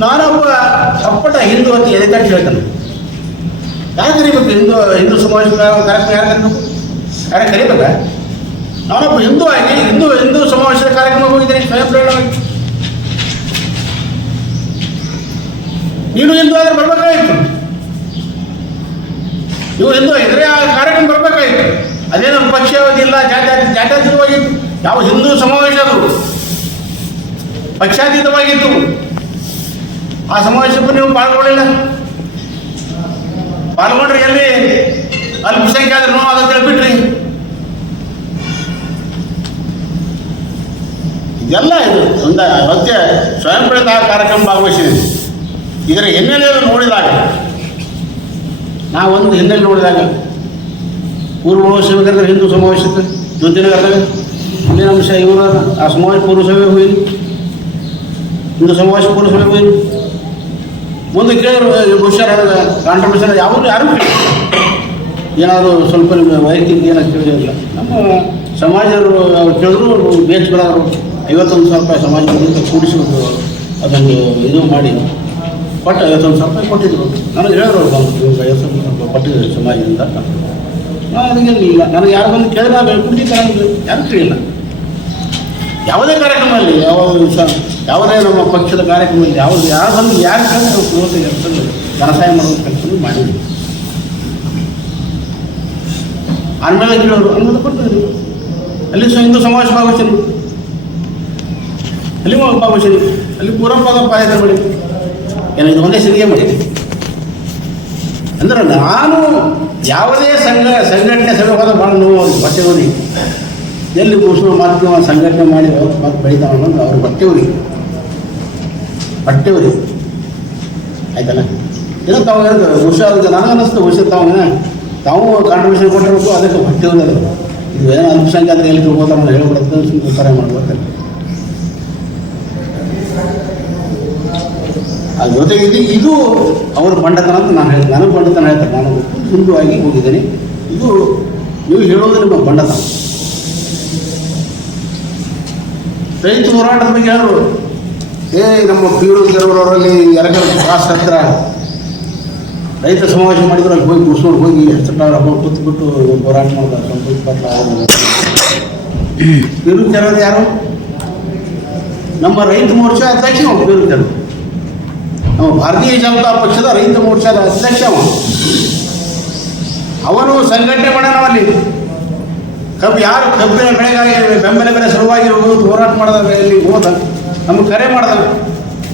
ನಾನೊಬ್ಬ ಅಪ್ಪಟ ಹಿಂದೂ ಅಂತ ಎದೆತಟ್ಟು ಹೇಳ್ತಾನೆ. ಯಾರು ಕರಿಬೇಕು? ಹಿಂದೂ ಸಮಾವೇಶ ಕಾರ್ಯಕ್ರಮ ಯಾರು ಕರಿಬೇಕು? ಯಾರು ಕರಿಬೇಕ? ನಾನೊಬ್ಬ ಹಿಂದೂ ಆಗಿ ಹಿಂದೂ ಸಮಾವೇಶದ ಕಾರ್ಯಕ್ರಮ ಹೋಗಿದ್ದೀನಿ ಸ್ವಯಂ ಪ್ರೇರಣವಾಗಿ. ನೀನು ಹಿಂದೂ ಆದರೆ ಬರಬೇಕಾಗಿತ್ತು. ನೀವು ಹಿಂದೂ ಆಗಿದ್ರೆ ಆ ಕಾರ್ಯಕ್ರಮ ಬರಬೇಕಾಗಿತ್ತು. ಅದೇ ನಮ್ಮ ಪಕ್ಷವಾದಿಲ್ಲ, ಜಾತ್ಯತೀತವಾಗಿತ್ತು. ಯಾವ ಹಿಂದೂ ಸಮಾವೇಶ ಅದು ಪಕ್ಷಾತೀತವಾಗಿತ್ತು. ಆ ಸಮಾವೇಶಕ್ಕೂ ನೀವು ಪಾಲ್ಗೊಳ್ಳಿಲ್ಲ. ಪಾಲ್ಗೊಂಡ್ರೆ ಎಲ್ಲಿ ಅಲ್ಪಸಂಖ್ಯಾತರು ಅದನ್ನು ತಿಳ್ಬಿಟ್ರಿ. ಇದೆಲ್ಲ ಇದು ಒಂದು ಅವತ್ತೇ ಸ್ವಯಂ ಪ್ರೇರಿತ ಕಾರ್ಯಕ್ರಮ ಭಾಗವಹಿಸಿದೆ. ಇದರ ಹಿನ್ನೆಲೆಯನ್ನು ನೋಡಿದಾಗ ನಾವೊಂದು ಹಿನ್ನೆಲೆ ನೋಡಿದಾಗ ಪೂರ್ವ ಸೇವಕರ ಹಿಂದೂ ಸಮಾವೇಶಕ್ಕೆ ಜ್ಯೋತಿನಗರದಾಗ ಅಲ್ಲಿನ ಅಂಶ ಇವರು ಆ ಸಮಾವೇಶ ಪೂರ್ವ ಸಭೆ ಹೋಗಿರಿ, ಹಿಂದೂ ಸಮಾವೇಶ ಪೂರ್ವ ಸಭೆ ಹೋಗಿರಿ. ಮುಂದೆ ಕೇಳಿದ್ರು ಬಹುಶಃ ಕಾಂಟ್ರಿಬ್ಯೂಷನ್ ಯಾರು ಏನಾದರೂ ಸ್ವಲ್ಪ ನಿಮ್ಮ ವೈಯಕ್ತಿಕ ಏನಾದ್ರು ಕೇಳಿಲ್ಲ. ನಮ್ಮ ಸಮಾಜದವರು ಕೇಳಿದ್ರು ಬೇಚ್ಗಳಾದ್ರು 51,000 ರೂಪಾಯಿ ಸಮಾಜದಿಂದ ಕೂಡಿಸಿಬಿಟ್ಟು ಅದನ್ನು ಇದು ಮಾಡಿ ಕೊಟ್ಟು 51,000 ರೂಪಾಯಿ ಕೊಟ್ಟಿದ್ರು. ನನಗೆ ಹೇಳಿದ್ರು 51,000 ರೂಪಾಯಿ ಕೊಟ್ಟಿದ್ರು ಸಮಾಜದಿಂದ. ನಾನು ಅದಕ್ಕೇನಿಲ್ಲ, ನನಗೆ ಯಾರು ಬಂದು ಕೇಳಿದ್ರೆ ನಾನು ಕೊಡ್ಲಿಕ್ಕೆ ಯಾರು ಕೇಳಿಲ್ಲ. ಯಾವುದೇ ಕಾರ್ಯಕ್ರಮದಲ್ಲಿ ಯಾವುದೇ ನಮ್ಮ ಪಕ್ಷದ ಕಾರ್ಯಕ್ರಮದಲ್ಲಿ ಯಾರು ಬಂದು ಯಾರು ಕೇಳಿದ್ರೆ ಜನಸಹಾಯ ಮಾಡುವ ಕೆಲಸ ಮಾಡಿದ್ವಿ. ಆಮೇಲೆ ಕೇಳೋರು ಅನುಮತಿ ಕೊಡ್ತಿದ್ರು. ಅಲ್ಲಿ ಹಿಂದೂ ಸಮಾವೇಶ ಭಾಗವಹಿಸಿದ್ರು, ಅಲ್ಲಿ ಭಾಗವಹಿಸಿದ್ರು, ಅಲ್ಲಿ ಪೂರಪ್ಪಾದ ಪಾಯದ ಮಾಡಿ ಏನೋ ಇದು ಒಂದೇ ಸಿರಿಗೆ ಮಾಡಿದೆ. ಅಂದ್ರೆ ನಾನು ಯಾವುದೇ ಸಂಘಟನೆ ಸಭೆ ಹೋದ ಭಾಳ ನೋವು ಬಟ್ಟೆವರಿ ಎಲ್ಲಿ ಮುಸ್ಲಿಂ ಮಾಧ್ಯಮ ಸಂಘಟನೆ ಮಾಡಿ ಮತ್ತು ಬೆಳೀತಾವ ಅನ್ನೋದು ಅವ್ರ ಬಟ್ಟೆವರಿ ಆಯ್ತಲ್ಲ. ಏನೋ ತಾವು ಹೇಳಿದ್ರು ಹುಷಾರು ನನಗೆ ಅನ್ನಿಸ್ತು ಹುಷಾರು ತಾವು ಕಾಂಟ್ರಿಬ್ಯೂಷನ್ ಕೊಟ್ಟಿರಬೇಕು. ಅದಕ್ಕೆ ಬಟ್ಟೆವರಿ ಅದು ಇದು ಏನೋ ಅಲ್ಪಸಂಖ್ಯಾತರು ಎಲ್ಲಿ ತಿಳ್ಕೋತಾರೆ ನಾವು ಹೇಳ್ಬಿಡುತ್ತೆ ಸುಮ್ಮನೆ ಉತ್ತರ ಮಾಡ್ಬೇಕು. ಅದ್ರ ಜೊತೆಗೆ ಇದು ಅವ್ರ ಬಂಡತನ ಅಂತ ನಾನು ಹೇಳ್ತೀನಿ. ನನಗೆ ಬಂಡತನ ಹೇಳ್ತಾರೆ. ನಾನು ಹಿಂದೂ ಆಗಿ ಹೋಗಿದ್ದೇನೆ. ಇದು ನೀವು ಹೇಳೋದು ನಿಮ್ಮ ಬಂಡತನ. ರೈತ ಹೋರಾಟದ ಬಗ್ಗೆ ಹೇಳಿದ್ರು. ನಮ್ಮ ಬೀರು ಗೆರವರಲ್ಲಿ ಎರಗರ ಕ್ರಾಸ್ ಹತ್ರ ರೈತ ಸಮಾವೇಶ ಮಾಡಿದ್ರು ಅಲ್ಲಿ ಹೋಗಿ ಕುರ್ಸೋರು ಹೋಗಿ ಹೆಸರು ಕೂತ್ಬಿಟ್ಟು ಹೋರಾಟ ಮಾಡ್ತಾರೆ ಸ್ವಲ್ಪ ಇಪ್ಪತ್ತು ವಿರುದ್ಧರು ಯಾರು ನಮ್ಮ ರೈತ ಮೋರ್ಚಾ ಅಧ್ಯಕ್ಷ ವಿರುದ್ಧರು ನಮ್ಮ ಭಾರತೀಯ ಜನತಾ ಪಕ್ಷದ ರೈತ ಮೋರ್ಚಾದ ಅಧ್ಯಕ್ಷ ಅವನು ಸಂಘಟನೆ ಮಾಡೋಣ ಅಲ್ಲಿ ಯಾರು ಕಬ್ಬಿನ ಬೆಳೆಗಾಗಿ ಬೆಂಬಲ ಬೆಲೆ ಸಲುವಾಗಿ ಹೋರಾಟ ಮಾಡಿದಾಗ ಇಲ್ಲಿ ಹೋದ ನಮಗೆ ಕರೆ ಮಾಡ್ದ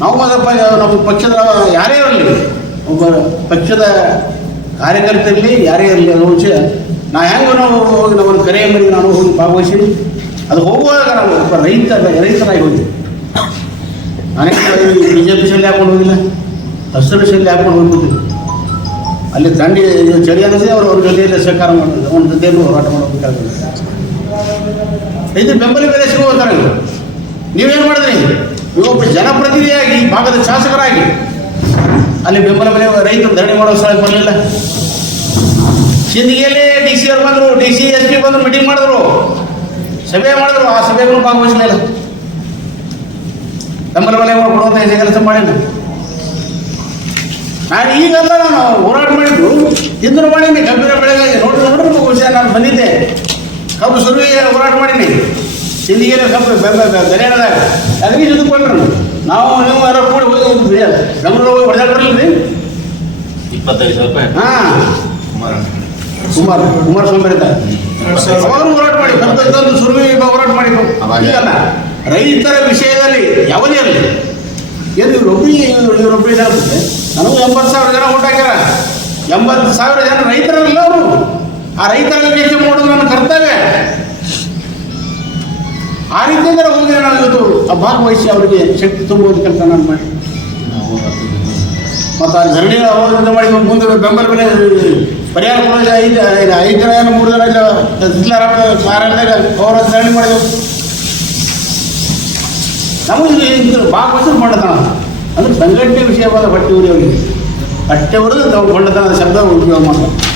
ನಾವು ಅದಪ್ಪ ನಮ್ಮ ಪಕ್ಷದ ಯಾರೇ ಇರಲಿ ಒಬ್ಬ ಪಕ್ಷದ ಕಾರ್ಯಕರ್ತರಲ್ಲಿ ಯಾರೇ ಇರಲಿ ಅದು ಮುಂಚೆ ನಾ ಹೆಂಗೆ ನಾವು ಹೋಗಿ ನಮ್ಮ ಕರೆ ಮಾಡಿ ನಾನು ಹೋಗಿ ಭಾಗವಹಿಸಿ ಅದು ಹೋಗುವಾಗ ನಾವು ಒಬ್ಬ ರೈತರಾಗಿ ಹೋಗಿ ನಾನೇ BJP ಶೈಲಿ ಹಾಕೊಂಡು ಹೋಗಿಲ್ಲ ಹಸಿರು ಶೈಲಿ ಹಾಕೊಂಡು ಹೋಗ್ಬಿಟ್ಟಿದ್ದೆ ಅಲ್ಲಿ ದಂಡಿ ಚಳಿ ಅನ್ನೋದೇ ಅವ್ರ ಜೊತೆಯಲ್ಲಿ ಸಹಕಾರ ಮಾಡೋದು ಅವನ ಜೊತೆಯಲ್ಲೂ ಹೋರಾಟ ಮಾಡಬೇಕಾಗುತ್ತೆ ರೈತರು ಬೆಂಬಲ ಬೆಲೆ ಸಿಗುತ್ತಾರೆ ನೀವೇನು ಮಾಡಿದ್ರಿ ನೀವೊಬ್ಬ ಜನಪ್ರತಿನಿಧಿಯಾಗಿ ಈ ಭಾಗದ ಶಾಸಕರಾಗಿ ಅಲ್ಲಿ ಬೆಂಬಲ ಬೆಲೆ ರೈತರು ಧರಣಿ ಮಾಡೋ ಸ್ಥಳಕ್ಕೆ ಬರಲಿಲ್ಲ ಸಿಂದಗಿಯಲ್ಲಿ DC ಅವ್ರು ಬಂದರು DC SP ಬಂದರು ಮೀಟಿಂಗ್ ಮಾಡಿದ್ರು ಸಭೆ ಮಾಡಿದ್ರು ಆ ಸಭೆಗೂ ಭಾಗವಹಿಸಲಿಲ್ಲ ಬೆಂಬಲ ಬೆಲೆ ಕೊಡುವಂಥ ಕೆಲಸ ಮಾಡಿಲ್ಲ ನಾನು ಈಗಲ್ಲ ನಾನು ಹೋರಾಟ ಮಾಡಿದ್ದು ಇಂದ್ರು ಮಾಡೀನಿ ಕಬ್ಬಿನ ಬೆಳೆಗಾಗಿ ನೋಡಿದ್ರೆ ವಿಷಯ ನಾನು ಬಂದಿದ್ದೆ ಕಬ್ಬು ಸುರುವಿಗೆ ಹೋರಾಟ ಮಾಡೀನಿ ಸಿಂದಿಗೆಲ್ಲ ಕಬ್ಬು ಬೆಲೆ ಹೇಳಿದಾಗ ಅದಕ್ಕೆ ಜೊತೆಕೊಂಡ್ರು ನಾವು ನೀವು ಯಾರೋ ಕೂಡಿ ಹೋಗಿ ಬೆಂಗಳೂರು ಹೋಗಿ ಹೊಡೆದಾಟ ಬರಲಿಲ್ಲ 25,000 ರೂಪಾಯಿ. ಹಾಂ ಕುಮಾರಸ್ವಾಮಿ ಇರ್ತಾರೆ ಅವರು ಹೋರಾಟ ಮಾಡಿ ಕಬ್ಬು ಸುರುವಿಗೆ ಹೋರಾಟ ಮಾಡಿದ್ರು ಈಗಲ್ಲ ರೈತರ ವಿಷಯದಲ್ಲಿ ಯಾವುದೇ ಇರಲಿ ಏನು ಇವರೊಬ್ಬರಿಗೆ ಏನಾಗುತ್ತೆ ನನಗೂ 80,000 ಜನ ಓಟ್ ಹಾಕ್ಯಾರ 80,000 ಜನ ರೈತರಲ್ಲ ಅವರು ಆ ರೈತರಲ್ಲಿ ಕೆಲಸ ಮಾಡೋದು ನನ್ನ ಕರ್ತವ್ಯ ಆ ರೀತಿಯಿಂದ ಹೋಗಿ ನಾವು ಇವತ್ತು ಭಾಗವಹಿಸಿ ಅವರಿಗೆ ಶಕ್ತಿ ತುಂಬುವುದು ಕೆಲಸ ನಾನು ಮಾಡಿ ಮತ್ತು ಆ ಧರಣಿ ಅವರಿಂದ ಮಾಡಿ ಮುಂದೆ ಬೆಂಬಲ ಬೆಲೆ ಪರಿಹಾರ ಕೊಡೋದು 5 ಜನ 3 ಜನ ಆರಾಧನೆಗೆ ಅವರ ಧರಣಿ ಮಾಡಿದೆವು ನಮಗೆ ಭಾಗವಹಿಸಿ ಬಣ್ಣತನ ಅಂದರೆ ಸಂಘಟನೆ ವಿಷಯವಾದ ಬಟ್ಟೆ ಉರಿಯವರಿಗೆ ಬಟ್ಟೆ ಉರಿದು ನಾವು ಬಣ್ಣತನದ ಶಬ್ದ ಉಪಯೋಗ ಮಾಡ್ತಾರೆ